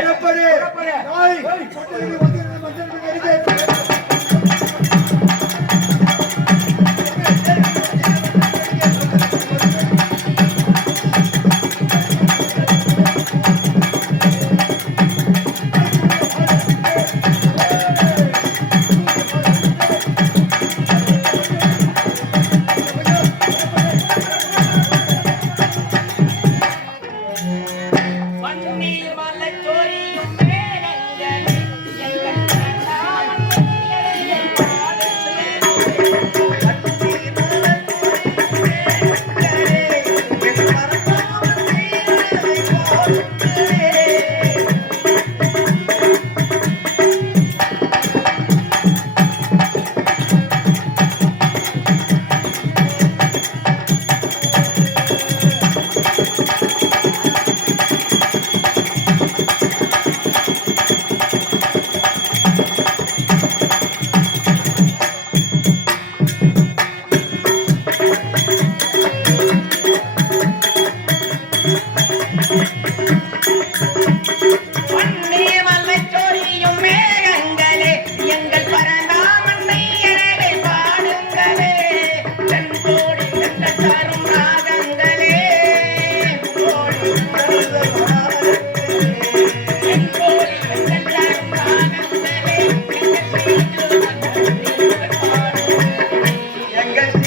எங்கள்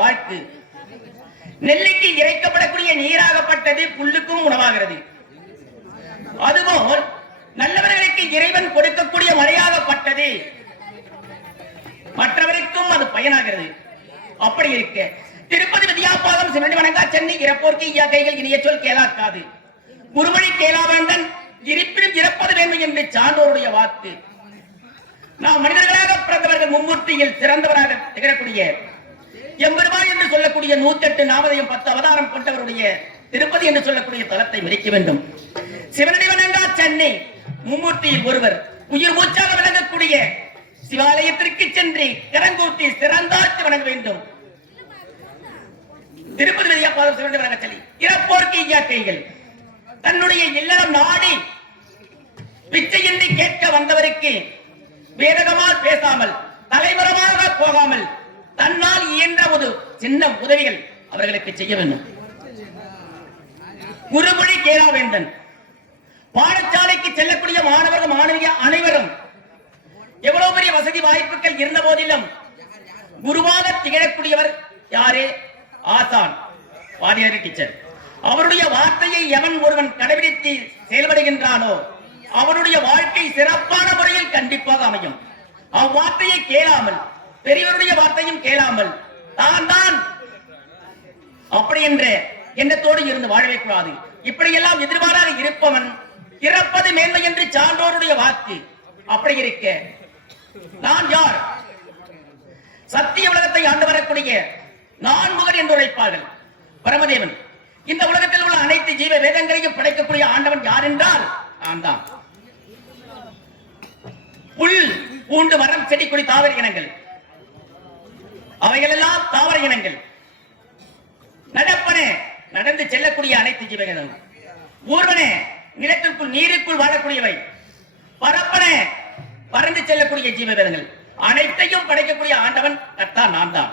வாழ்த்து. நெல்லிக்கு இறைக்கப்படக்கூடிய நீராகப்பட்டது புல்லுக்கும் உணவாகிறது. அதுபோல் நல்லவர்களுக்கு இறைவன் கொடுக்கக்கூடிய மழையாகப்பட்டது மற்றவருக்கும் அது பயனாகிறது. அப்படி இருக்க திருப்பதி வித்யாபாதம் சிவனடி வணங்கா சென்னை இறப்போர்க்கு கைகள் இனிய சொல் கேளாக்காது குருமணி கேளாவேந்தன் இருப்பினும் இறப்பது வேண்டும் என்று சான்றோருடைய வாக்கு. நாம் மனிதர்களாக பிறந்தவர்கள் மும்மூர்த்தியில் சிறந்தவராக திகழக்கூடிய எம்பெருமான் என்று சொல்லக்கூடிய 108 நாமதயம் 10 அவதாரம் கொண்டவருடைய திருப்பதி என்று சொல்லக்கூடிய தலத்தை மதிக்க வேண்டும். சிவனடி வணங்கா சென்னை மும்மூர்த்தியில் ஒருவர் உயிர் மூச்சாக விளங்கக்கூடிய சிவாலயத்திற்கு சென்று கரங்கூட்டி சிறந்தாழ்த்து வணங்க வேண்டும். திருப்பதி வித்யாபாதம் சிவனடி வணங்கா சென்னை இறப்போர்க்கு கைகள் தன்னுடைய இல்லறம் நாடி பிச்சை என்று கேட்க வந்தவருக்கு வேதகமால் பேசாமல் தலைவரமாக போகாமல் தன்னால் இயன்ற ஒரு சின்ன உதவிகள் அவர்களுக்கு செய்ய வேண்டும். குருமொழி கேளாவேந்தன் பாடசாலைக்கு செல்லக்கூடிய மாணவர்கள் மாணவிய அனைவரும் எவ்வளவு பெரிய வசதி வாய்ப்புகள் இருந்த போதிலும் குருவாக திகழக்கூடியவர் யாரே? ஆசான், வாத்தியார், டீச்சர். அவருடைய வார்த்தையை எவன் ஒருவன் கடைபிடித்து செயல்படுகின்றானோ அவனுடைய வாழ்க்கை சிறப்பான முறையில் கண்டிப்பாக அமையும். அவ்வார்த்தையை கேளாமல் பெரியவருடைய வார்த்தையும் கேளாமல் தான் அப்படி என்ற எண்ணத்தோடு இருந்து வாழவே கூடாது. இப்படியெல்லாம் எதிர்பாராக இருப்பவன் இறப்பது மேன்மை என்று சான்றோருடைய வாக்கு. அப்படி இருக்க நான் யார்? சத்திய உலகத்தை ஆண்டு வரக்கூடிய நான்முகர் என்று உரைப்பார்கள் பரமதேவன். இந்த உலகத்தில் உள்ள அனைத்து ஜீவ வேதங்களையும் படைக்கக்கூடிய ஆண்டவன் யார் என்றால் நான் தான். புல், பூண்டு, மரம், செடி, கொடி, தாவர இனங்கள் அவைகள் எல்லாம் தாவர இனங்கள். நடப்பன நடந்து செல்லக்கூடிய அனைத்து ஜீவகங்கள். ஊர்வன நிலத்திற்குள் நீருக்குள் வாழக்கூடியவை. பரப்பன பறந்து செல்லக்கூடிய ஜீவவேதங்கள். அனைத்தையும் படைக்கக்கூடிய ஆண்டவன் கர்த்தா நான் தான்.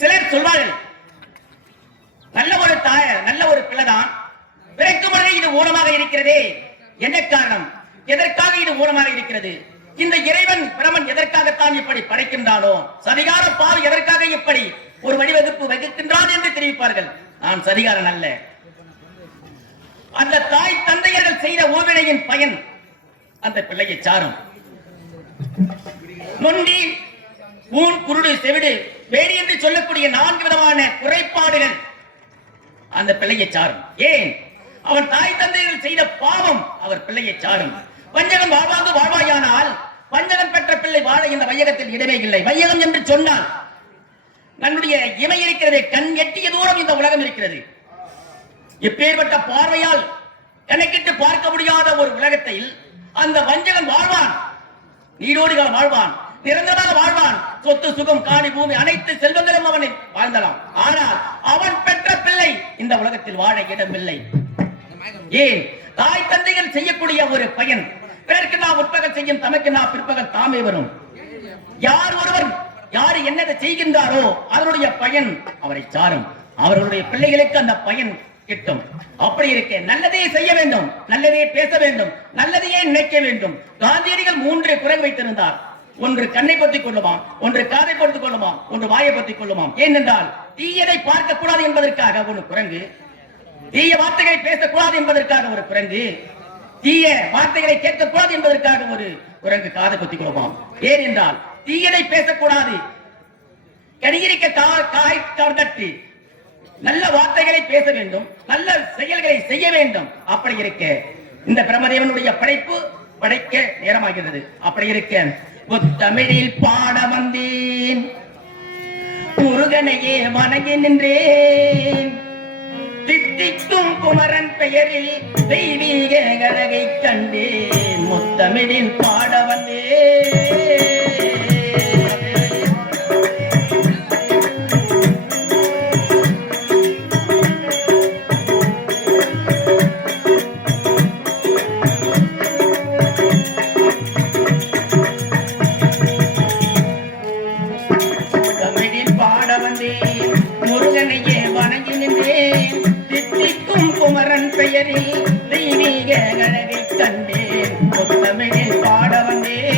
சிலர் சொல்வார்கள் நல்ல ஒரு தாய நல்ல ஒரு பிள்ளைதான் பிறக்கும் பொழுதே இது ஊனமாக இருக்கிறதே. என்ன காரணம்? எதற்காக இது மூலமாக இருக்கிறது? இந்த இறைவன் பிரமன் எதற்காகத்தான் இப்படி படைக்கின்றானோ, சதிகார பாவி எதற்காக இப்படி ஒரு வடிவகுப்பு வகுக்கின்றான் என்று தெரிவிப்பார்கள். நான் சதிகாரன் அல்ல. அந்த தாய் தந்தையர்கள் செய்த ஊவினையின் பயன் அந்த பிள்ளையை சாரும். நொண்டி, ஊன், குருடு, செவிடு, வேடி என்று சொல்லக்கூடிய 4 விதமான குறைபாடுகள் அந்த பிள்ளையை சாரும். ஏன்? அவன் தாய் தந்தையர்கள் செய்த பாவம் அவர் பிள்ளையை சாரும். வஞ்சகம் வாழ்வாங்க வாழ்வாயானால் வஞ்சகம் பெற்ற பிள்ளை வாழ இந்த வையகத்தில் இடமே இல்லை. வையகம் என்று சொன்னால் நம்முடைய இமை இருக்கிறது, கண் எட்டிய தூரம் இந்த உலகம் இருக்கிறது. எப்பேற்பட்ட பார்வையால் கணக்கிட்டு பார்க்க முடியாத ஒரு உலகத்தில் அந்த வஞ்சகன் வாழ்வான், நீரோடி காலம் வாழ்வான், நிரந்தரமாக வாழ்வான். சொத்து, சுகம், காணி, பூமி அனைத்து செல்வங்களும் அவனை வாழ்ந்தலாம். ஆனால் அவன் பெற்ற பிள்ளை இந்த உலகத்தில் வாழ இடமில்லை. ஏன்? தாய் தந்தைகள் செய்யக்கூடிய ஒரு பயன். பிறருக்கு நாம் உற்பகல் செய்யும், தமக்கு நாம் பிற்பகல் தாமே வரும். யார் ஒருவர் யார் என்னதை செய்கின்றாரோ அதனுடைய பயன் அவரை சாரும். அவர்களுடைய பிள்ளைகளுக்கு அந்த பயன் கிட்டும். அப்படி இருக்க நல்லதையே செய்ய வேண்டும், நல்லதையே பேச வேண்டும், நல்லதையே நினைக்க வேண்டும். காந்தியடிகள் 3 குறை வைத்திருந்தார். ஒன்று கண்ணை பற்றிக் கொள்ளுமாம், ஒன்று காதை பற்றிக் கொள்ளுமாம், ஒன்று வாயை பற்றிக் கொள்ளுமாம். ஏனென்றால் தீயதை பார்க்க கூடாது என்பதற்காக ஒரு குரங்கு, தீய வார்த்தைகளை பேசக்கூடாது என்பதற்காக ஒரு குரங்கு, தீய வார்த்தைகளை கேட்கக்கூடாது என்பதற்காக ஒரு குரங்கு காதை பற்றிக் கொள்ளுமாம். ஏனென்றால் தீயதை பேசக்கூடாது, கடிகிரிக்க காய் தட்டு, நல்ல வார்த்தைகளை பேச வேண்டும், நல்ல செயல்களை செய்ய வேண்டும். அப்படி இருக்க இந்த பிரம்மதேவனுடைய படைப்பு படைக்க நேரமாகிறது. அப்படி இருக்க தமிழில் பாட வந்தேன், முருகனையே வணங்கி நின்றேன். தித்திக்கும் குமரன் பெயரில் தெய்வீக கனகை கண்டேன், முத்தமிழில் பாட வந்தேன். முருகனையே வணங்கி நின்றேன், தித்திக்கும் குமரன் பெயரில் தெய்வீக கனகை கண்டேன், முத்தமிழில் பாட வந்தேன்.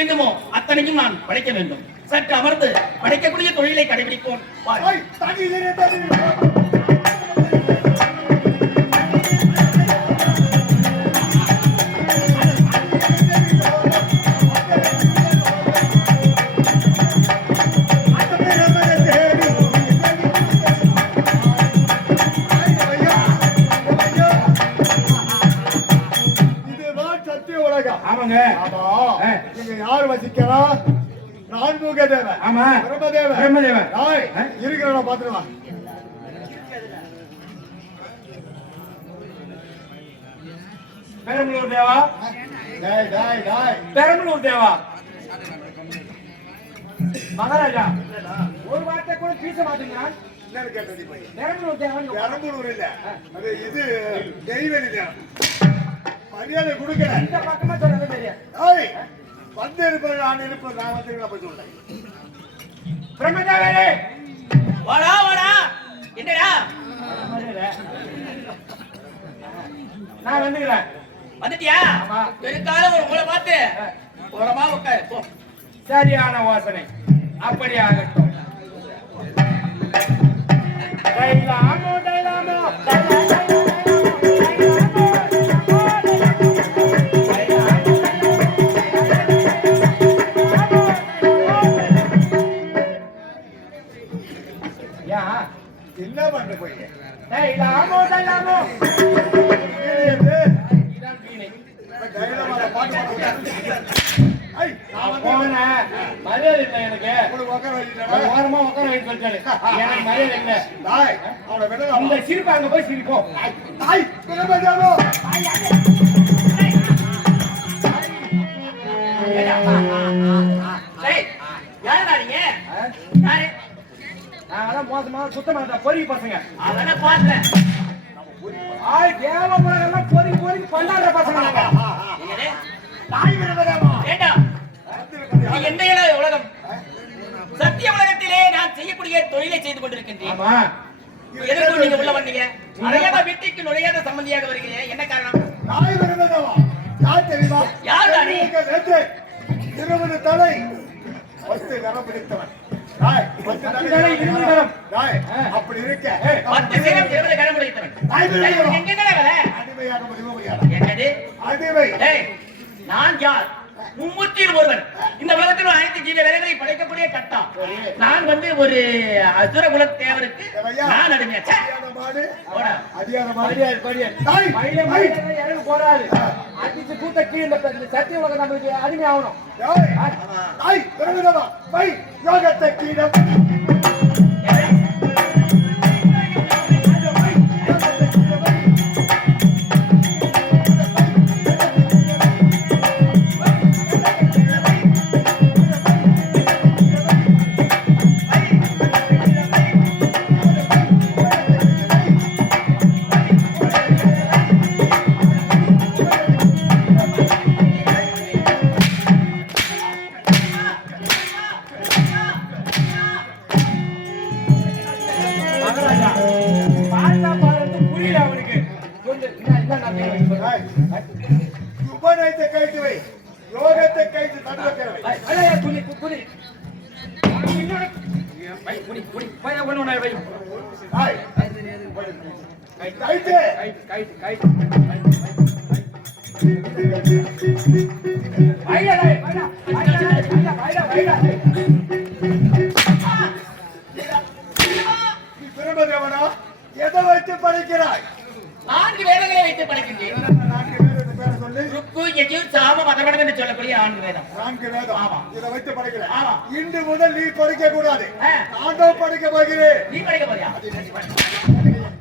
வேண்டுமோ அத்தனையும் நான் படைக்க வேண்டும். சற்று அமர்ந்து படைக்கக்கூடிய தொழிலை கடைபிடிப்போம். வாருங்கள். ஏய், தண்ணி நீரே, தண்ணி நீரே. இதுதான் சத்திய உலகம். ஆமாங்க. ஆமா. ஆ. இங்க யார் வசிக்கிறா? நான்முக தேவன். ஆமா. பிரம்மதேவன். பிரம்மதேவன். டேய், ஆ? இருக்கிறவன பாத்துட்டு வா. பெரம்பலூர் தேவா, டேய், டேய், டேய். பெரம்பலூர் தேவா. மகாராஜா ஒரு வார்த்தை கூட பேச மாட்டீங்களா? என்னன்னு கேட்ட நீ போய். பெரம்பலூர் தேவா பெரம்பலூர் இல்ல. அது இது தெய்வனி தேவன். மரியாதை கொடுக்கல. இந்த பக்கமா சொல்றது தெரியும். ஏய், வந்து இருப்பது நான் இருப்பது நான் வந்து போய் சொல்றேன். பிரம்மதேவரே வாடா வாடா. என்னடா நான் வந்துக்கிறேன். வந்துட்டியா? ஆமா. பெருக்கால ஒரு மூளை பார்த்து ஓரமா உட்காரு போ. சரியான வாசனை. அப்படி ஆகட்டும். தைலாமோ தைலாமோ யா என்ன பண்ண போய்? தைலாமோ தைலாமோ இதான் வீணை. தைலமான பாட்டு பாடுறேன். ஏய், நான் வந்து போன மரியாதை இல்லை எனக்கு. உனக்கு உட்கார வச்சிட்டேனா? ஒரு ஓரமா உட்கார வைக்க சொல்லிட்டாரு. எனக்கு மரியாதை இல்லை. டேய், அவனை விடலாம். இந்த சிரிப்பு அங்க போய் சிரிப்போம். டேய், பிரம்மதேவா. டேய், யாருடா நீங்க? யாரு? நாங்கெல்லாம் மோசமா சுத்தமா பொறுக்கி பசங்க. அவன பார்த்தேன். ஆய் தேவ முறையெல்லாம் பொறுக்கி பொறுக்கி பண்ணாத பசங்க நாங்க. என்னடே? தாய் பிரம்மதேவா. ஏண்டா? நீ எந்த உலகம்? சத்திய உலகத்திலே நான் செய்யக்கூடிய தொழிலை செய்து கொண்டிருக்கின்றேன். ஆமா. எதற்கு நீங்க உள்ள வந்தீங்க? அடையாத வீட்டுக்கு நுழையாத சம்பந்தியாக வருகிறேன். என்ன காரணம்? தாய் பிரம்மதேவா. யார் தெரியுமா? யாருடா நீ? நேற்று 20 தலை 10 கரம் பிடித்தவன். டேய், 10 தலை 20 கரம். டேய், அப்படி இருக்க. 10 சேரம் 20 கரம் உடைத்தவன். தாய் பிரம்மதேவா. எங்கடா வேலை? அடிமையாக முடியுமா முடியாதா? என்னது? அடிமை. டேய், நான் யார்? மும்மூர்த்தியில் ஒருவன். இந்த உலகத்தில் அனைத்து ஜீவ வேலைகளை படைக்கக்கூடிய கட்டா. நான் வந்து ஒரு அசுர குல தேவருக்கு நான் அடிமையா. ச்சே. அடியாத மாடு. போடா. அடியாத மாடு. படியார் படியார். தாய், மயில மயில இறங்கி போறாரு. அடிச்சு கூத்த கீழ இந்த சத்திய உலகம் நமக்கு அடிமை ஆகணும். டேய், தாய் பிரம்மதேவா. வை, யோகத்தை கீழம். மகாராஜா பாட்டா பாடுறது புரியல அவனுக்கு. கொஞ்சம் என்ன உபநயத்தை கைத்து வை, யோகத்தை கைத்து தடுக்க வை. அலையா புலி புலி இன்னொரு வை புலி புலி வை ஒண்ணு ஒண்ணு வை. தாய், கைத்து. கை கை வைடா வைடா வைடா வைடா வைடா. நீ பிரம்மதேவனா? எதை வைத்து படைக்கிறாய்? 4 வேதங்களை வைத்து படைக்கின்றேன். 4 வேதத்தை பேரை சொல்லு. ருக்கு, யஜுர், சாம, அதர்வணம் என்று சொல்லக்கூடிய 4 வேதம். 4 வேதம். ஆமா. இதை வைத்து படைக்கிறேன். ஆமா. இன்று முதல் நீ படைக்க கூடாது. ஆ. நான் தான் படைக்க போகிறேன். நீ படைக்க போறியா?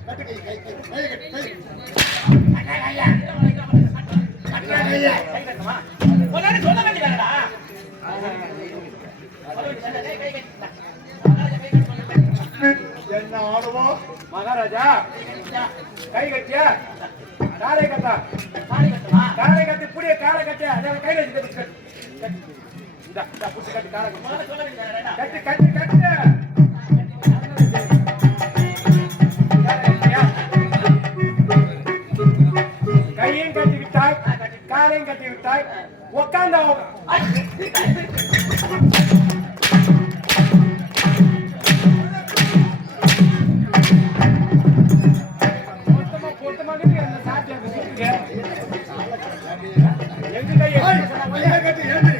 கட்டு கை, கை, கை, கை, கை, கை. கை கட்டுமா? உன்னால சொல்ல வேண்டியதானடா? என்ன ஆடுவோம்? மகாராஜா கை கட்டியா காலை கட்டா தாலி கட்டுமா? காலை கட்டி புடிய காலை கட்டியா அதை கையில வச்சு கட்டு இந்த இந்த புடி கட்டி காலை கட்டு. முதல்ல சொல்ல வேண்டியதானடா? கட்டு கட்டு கட்டு கையும் கட்டி விட்டாய் காலையும் கட்டி விட்டாய் உட்கார்ந்த மொத்தமா பொத்தமாக அந்த சாத்தியம் எங்க கையை கட்டி ஏந்திரி.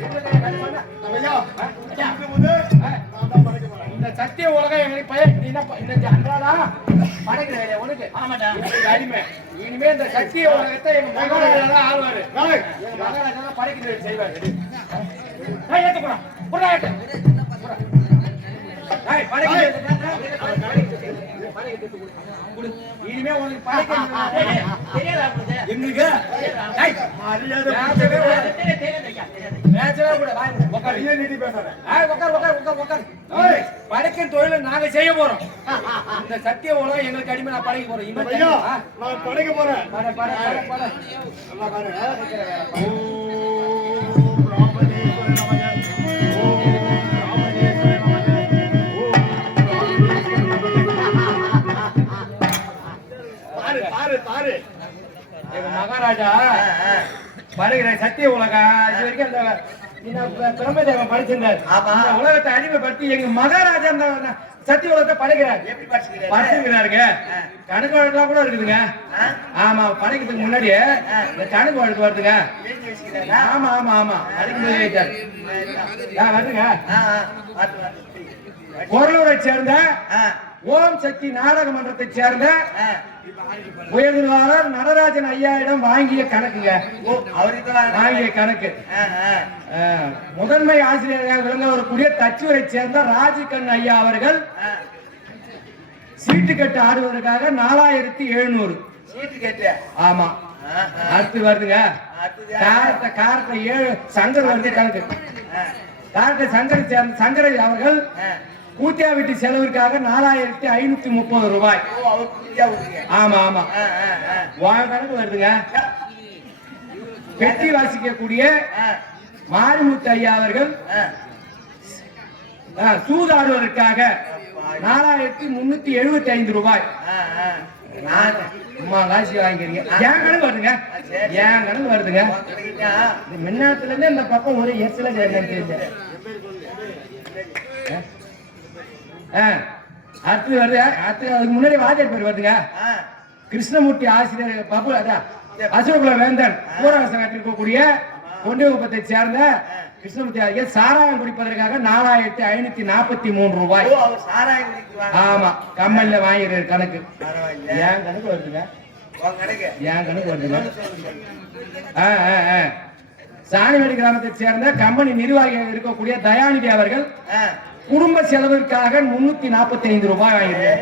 ஐயா, இது வந்து நான் தான் படைக்க போறேன். இந்த சத்திய உலகம் எங்களுக்கு பையன் நீ என்ன இந்த அன்றாடா படைக்கிற வேலையா உனக்கு ஆமாடா. எனக்கு அடிமை இனிமே இந்த சத்திய உலகத்தை எங்க மகாராஜா தான் ஆழ்வாரு டேய், எங்க மகாராஜா தான் படைக்கிற வேலை செய்வாரு ஏத்து போடா போடா ஏத்து இனிமே உனக்கு படைக்க தெரியாதா உங்களுக்கு? எங்களுக்கு மரியாதை மேட்சவே கூட வாய் மூடு. உட்காரு. கையை நீட்டி பேசாத. உட்காரு. ஏய், படைக்கும் தொழிலை நாங்க செய்ய போறோம் இந்த சத்திய உலகம் எங்களுக்கு அடிமை நான் படைக்க போறோம் இன்னும் ஐயா, தெரியுமா? நான் படைக்க போறேன். பட. நல்லா பாரு. ஓம் ராமதேவ நமக. ஓம் ராமதேவ நமக. ஓம் ராமதேவ தாரு. எங்க மகாராஜா படைக்கிற சத்திய உலகம் இது வரைக்கும் அந்த பிரம்மதேவன் படிச்சிருந்தார் ஆமா. இந்த உலகத்தை அடிமைப்படுத்தி எங்க மகாராஜா அந்த சத்திய உலகத்தை படைக்கிறார் எப்படி படிச்சுக்கிறீங்க? படிச்சிருக்கிறாருங்க கணக்கு வழக்கெல்லாம் கூட இருக்குதுங்க ஆமா படைக்கிறதுக்கு முன்னாடியே இந்த கணக்கு வழக்கு வருதுங்க எழுதி வச்சுக்கிறீங்களா? ஆமா அடிக்கும்போது வைத்தார் வருதுங்க பார்த்து. பொருளூரை சேர்ந்த ஓம் சக்தி நாடக மன்றத்தை சேர்ந்த உயர்நிர்வாளர் நடராஜன் ஐயாயிடம் வாங்கிய கணக்குங்க அவருக்கு தான் வாங்கிய கணக்கு முதன்மை ஆசிரியராக விளங்க வரக்கூடிய தச்சுவரை சேர்ந்த ராஜிகண் ஐயா அவர்கள் சீட்டு கட்டு ஆடுவதற்காக 4700 சீட்டு கேட்டு. ஆமா அடுத்து வருதுங்க காரத்தை 7 சங்கர் வருது கணக்கு காரத்தை சங்கரை சேர்ந்த சங்கரை அவர்கள் கூத்தியா வீட்டு செலவிற்காக 4530 ரூபாய். ஆமா வாங்க கணக்கு வருதுங்க பெட்டி வாசிக்கக்கூடிய மாரிமுத்து ஐயா அவர்கள் சூதாடுவதற்காக 4375 ரூபாய். அம்மா காசி வாங்கிக்கிறீங்க என் கணக்கு வருதுங்க என் கணக்கு வருதுங்க மின்னாத்துல இருந்து இந்த பக்கம் ஒரு எஸ்ல தெரிஞ்சு அடுத்து வருது அடுத்து அதுக்கு முன்னாடி வாத்தியார் பேர் வருதுங்க கிருஷ்ணமூர்த்தி ஆசிரியர் பாபு அதான் அசோகுல வேந்தன் ஊரகசம் இருக்கக்கூடிய கொண்டிகுப்பத்தை சேர்ந்த கிருஷ்ணமூர்த்தி ஆசிரியர் சாராயம் குடிப்பதற்காக 4543 ரூபாய். ஆமா கம்மல்ல வாங்கிடுற கணக்கு என் கணக்கு வருதுங்க என் கணக்கு வருதுங்க சாணிவெளி கிராமத்தை சேர்ந்த கம்பெனி நிர்வாகியாக இருக்கக்கூடிய தயாநிதி அவர்கள் குடும்ப செலவிற்காக 345 ரூபாய் வாங்கிடுறேன்.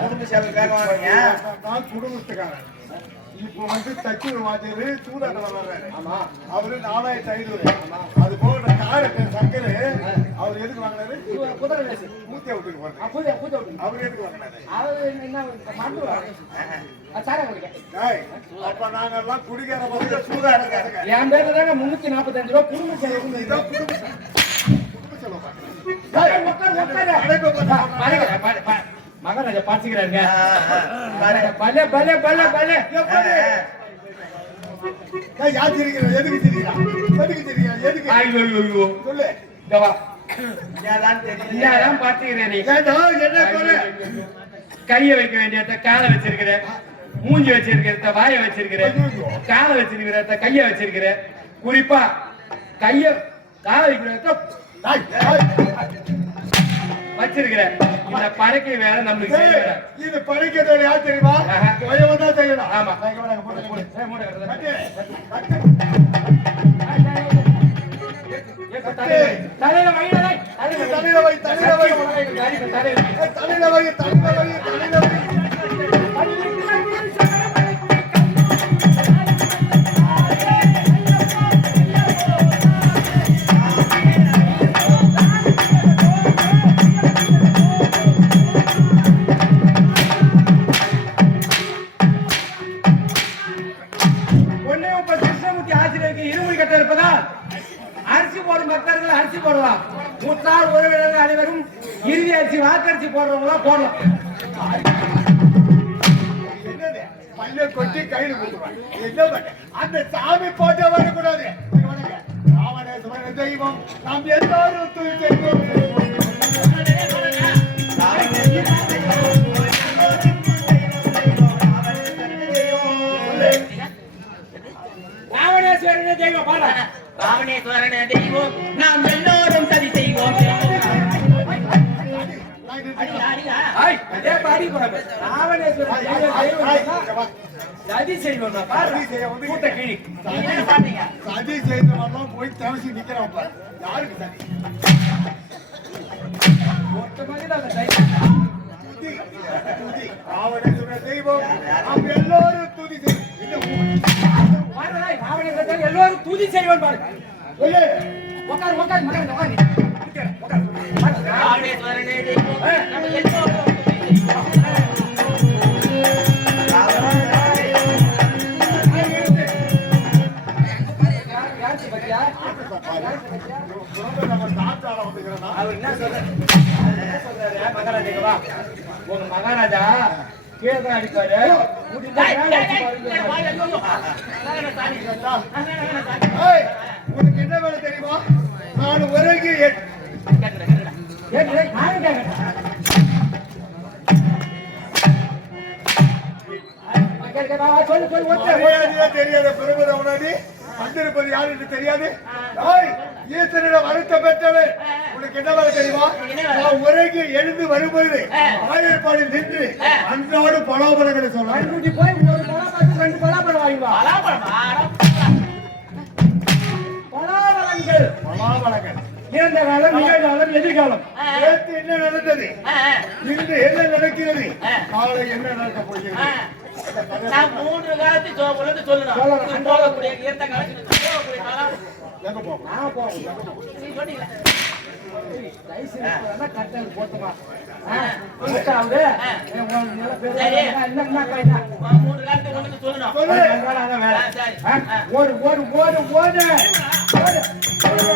குடும்ப செலவுக்காக வாங்க. நான் குடும்பத்துக்காரன். இப்போ வந்து தச்சு வாத்தியாரு சூதாட்டம் வர்றாரு. ஆமா. அவரு 4500. அது போக காரத்தை சக்கரை அவர் எதுக்கு வாங்கினாரு? குதிரை ரேஸ் மூத்தியா விட்டுக்கு போறாரு. அவர் எதுக்கு வாங்கினாரு? அப்ப நாங்க எல்லாம் குடிக்கிற பதில சூதாடுங்க. என் பேர்ல தாங்க 345 ரூபாய் குடும்ப செலவு. இதான் குடும்ப செலவு. மகாராஜா பாத்துக்கிறாருங்க பல்ல பல்ல பல்ல பல்ல யார் சிரிக்கிறா? எதுக்கு சிரிக்கிறா? எதுக்கு சிரிக்கிறா? எதுக்கு? ஐயோ சொல்லு. இதான் பாத்துக்கிறேன் நீ என்ன பண்ணு? கைய வைக்க வேண்டிய காலை வச்சிருக்கிற மூஞ்சி வச்சிருக்கிற வாய வச்சிருக்கிற காலை வச்சிருக்கிற கைய வச்சிருக்கிற குறிப்பா கைய காலை வைக்கிற வச்சிருக்கிற இந்த படைக்கை வேலை நம்மளுக்கு செய்யல. இது படைக்கிறதோட யார் தெரியுமா? வயவன் தான் செய்யணும். ஆமா தலையில வை தலையில வை தலையில வை தலையில வை தலையில வை. கிருஷ்ணமூர்த்தி ஆசிரியருக்கு இருமொழி கட்ட இருப்பதால் அரிசி போடும் பக்தர்கள் அரிசி போடலாம். முத்தார் உறவினர்கள் அனைவரும் இறுதி அரிசி வாக்கரிசி போடுறவங்களா போடலாம். பல்ல கொட்டி கையில கொடுத்துருவான். என்ன பண்ண? அந்த சாமி போட்டோ வரக்கூடாது. இங்க வாங்க. ராமநேஸ்வரன் தெய்வம் நாம் எல்லாரும் துதி செய்வோம். ராவணேஸ்வரனே தெய்வம் பாரு. ராவணேஸ்வரனே தெய்வம் நாம் எல்லோரும் சதி செய்வோம். அடிடா, அடிடா. ஐய், அதே பாடி போறாங்க. ராவணேஸ்வரன் தெய்வம் சதி செய்வோம் பாரு. சதி செய்ய வந்து கூட்ட கிழி. நீங்க என்ன பாத்தீங்க? சதி செய்தவெல்லாம் போய் தவசி நிக்கிறான் பாரு. யாருக்கு சதி? ஒத்த மாதிரி தான் அந்த தைரியம். துதி, துதி. ராவணேஸ்வரன் தெய்வம் நாம் எல்லாரும் துதி செய்வோம். பாரு, ராவணேஸ்வரன் எல்லாரும் துதி செய்வோம் பாரு. சொல்லு. உட்காரு, உட்காரு, மகன் உட்காரு. உட்காரு, உட்காரு. ராவணேஸ்வரனே தெய்வம் நாம் எல்லோரும் சதி செய்வோம். நம்ம தாத்தால வந்துக்கிறோம். அவர் என்ன சொல்றாரு? மகாராஜா வா. உங்க மகாராஜா கேட்க அடிக்காரு. ஏய், உனக்கு என்ன வேலை தெரியுமா? நான் உறங்கி மரியாதையா தெரியாத பெருமத உணர்வு வந்திருப்பது யார் என்று தெரியாது. ஏய், ஈசனிடம் வருத்தம் பெற்றவன். உனக்கு என்ன வேலை தெரியுமா? நான் உறங்கி எழுந்து வரும்போது ஆயர்பாடில் நின்று அன்றாடு பலாபலங்களை சொல்றேன். போய் ஒரு பலாபலம் 2 பலாபலம் வாங்கிவா. பலாபலங்கள் பலாபலங்கள் இறந்த காலம், நிகழ்காலம், எதிர்காலம். நேற்று என்ன நடந்தது, இன்று என்ன நடக்கிறது, நாளை என்ன நடக்க போகிறது. நான் 3 காலத்தை சொல்லணும். போகக்கூடிய ஈர்த்த காலத்துக்கு போகக்கூடிய காலம் எங்க போகும்? நான் போறேன். நீ சொன்னீங்க. லைசென்ஸ் கட்டல் போட்டுமா. போட்டாவது நல்ல பேர் என்ன கைனா 3 காலத்தை ஒண்ணுக்கு சொல்லணும். சொல்லு. ஒரு ஒரு ஒரு ஒரு ஒரு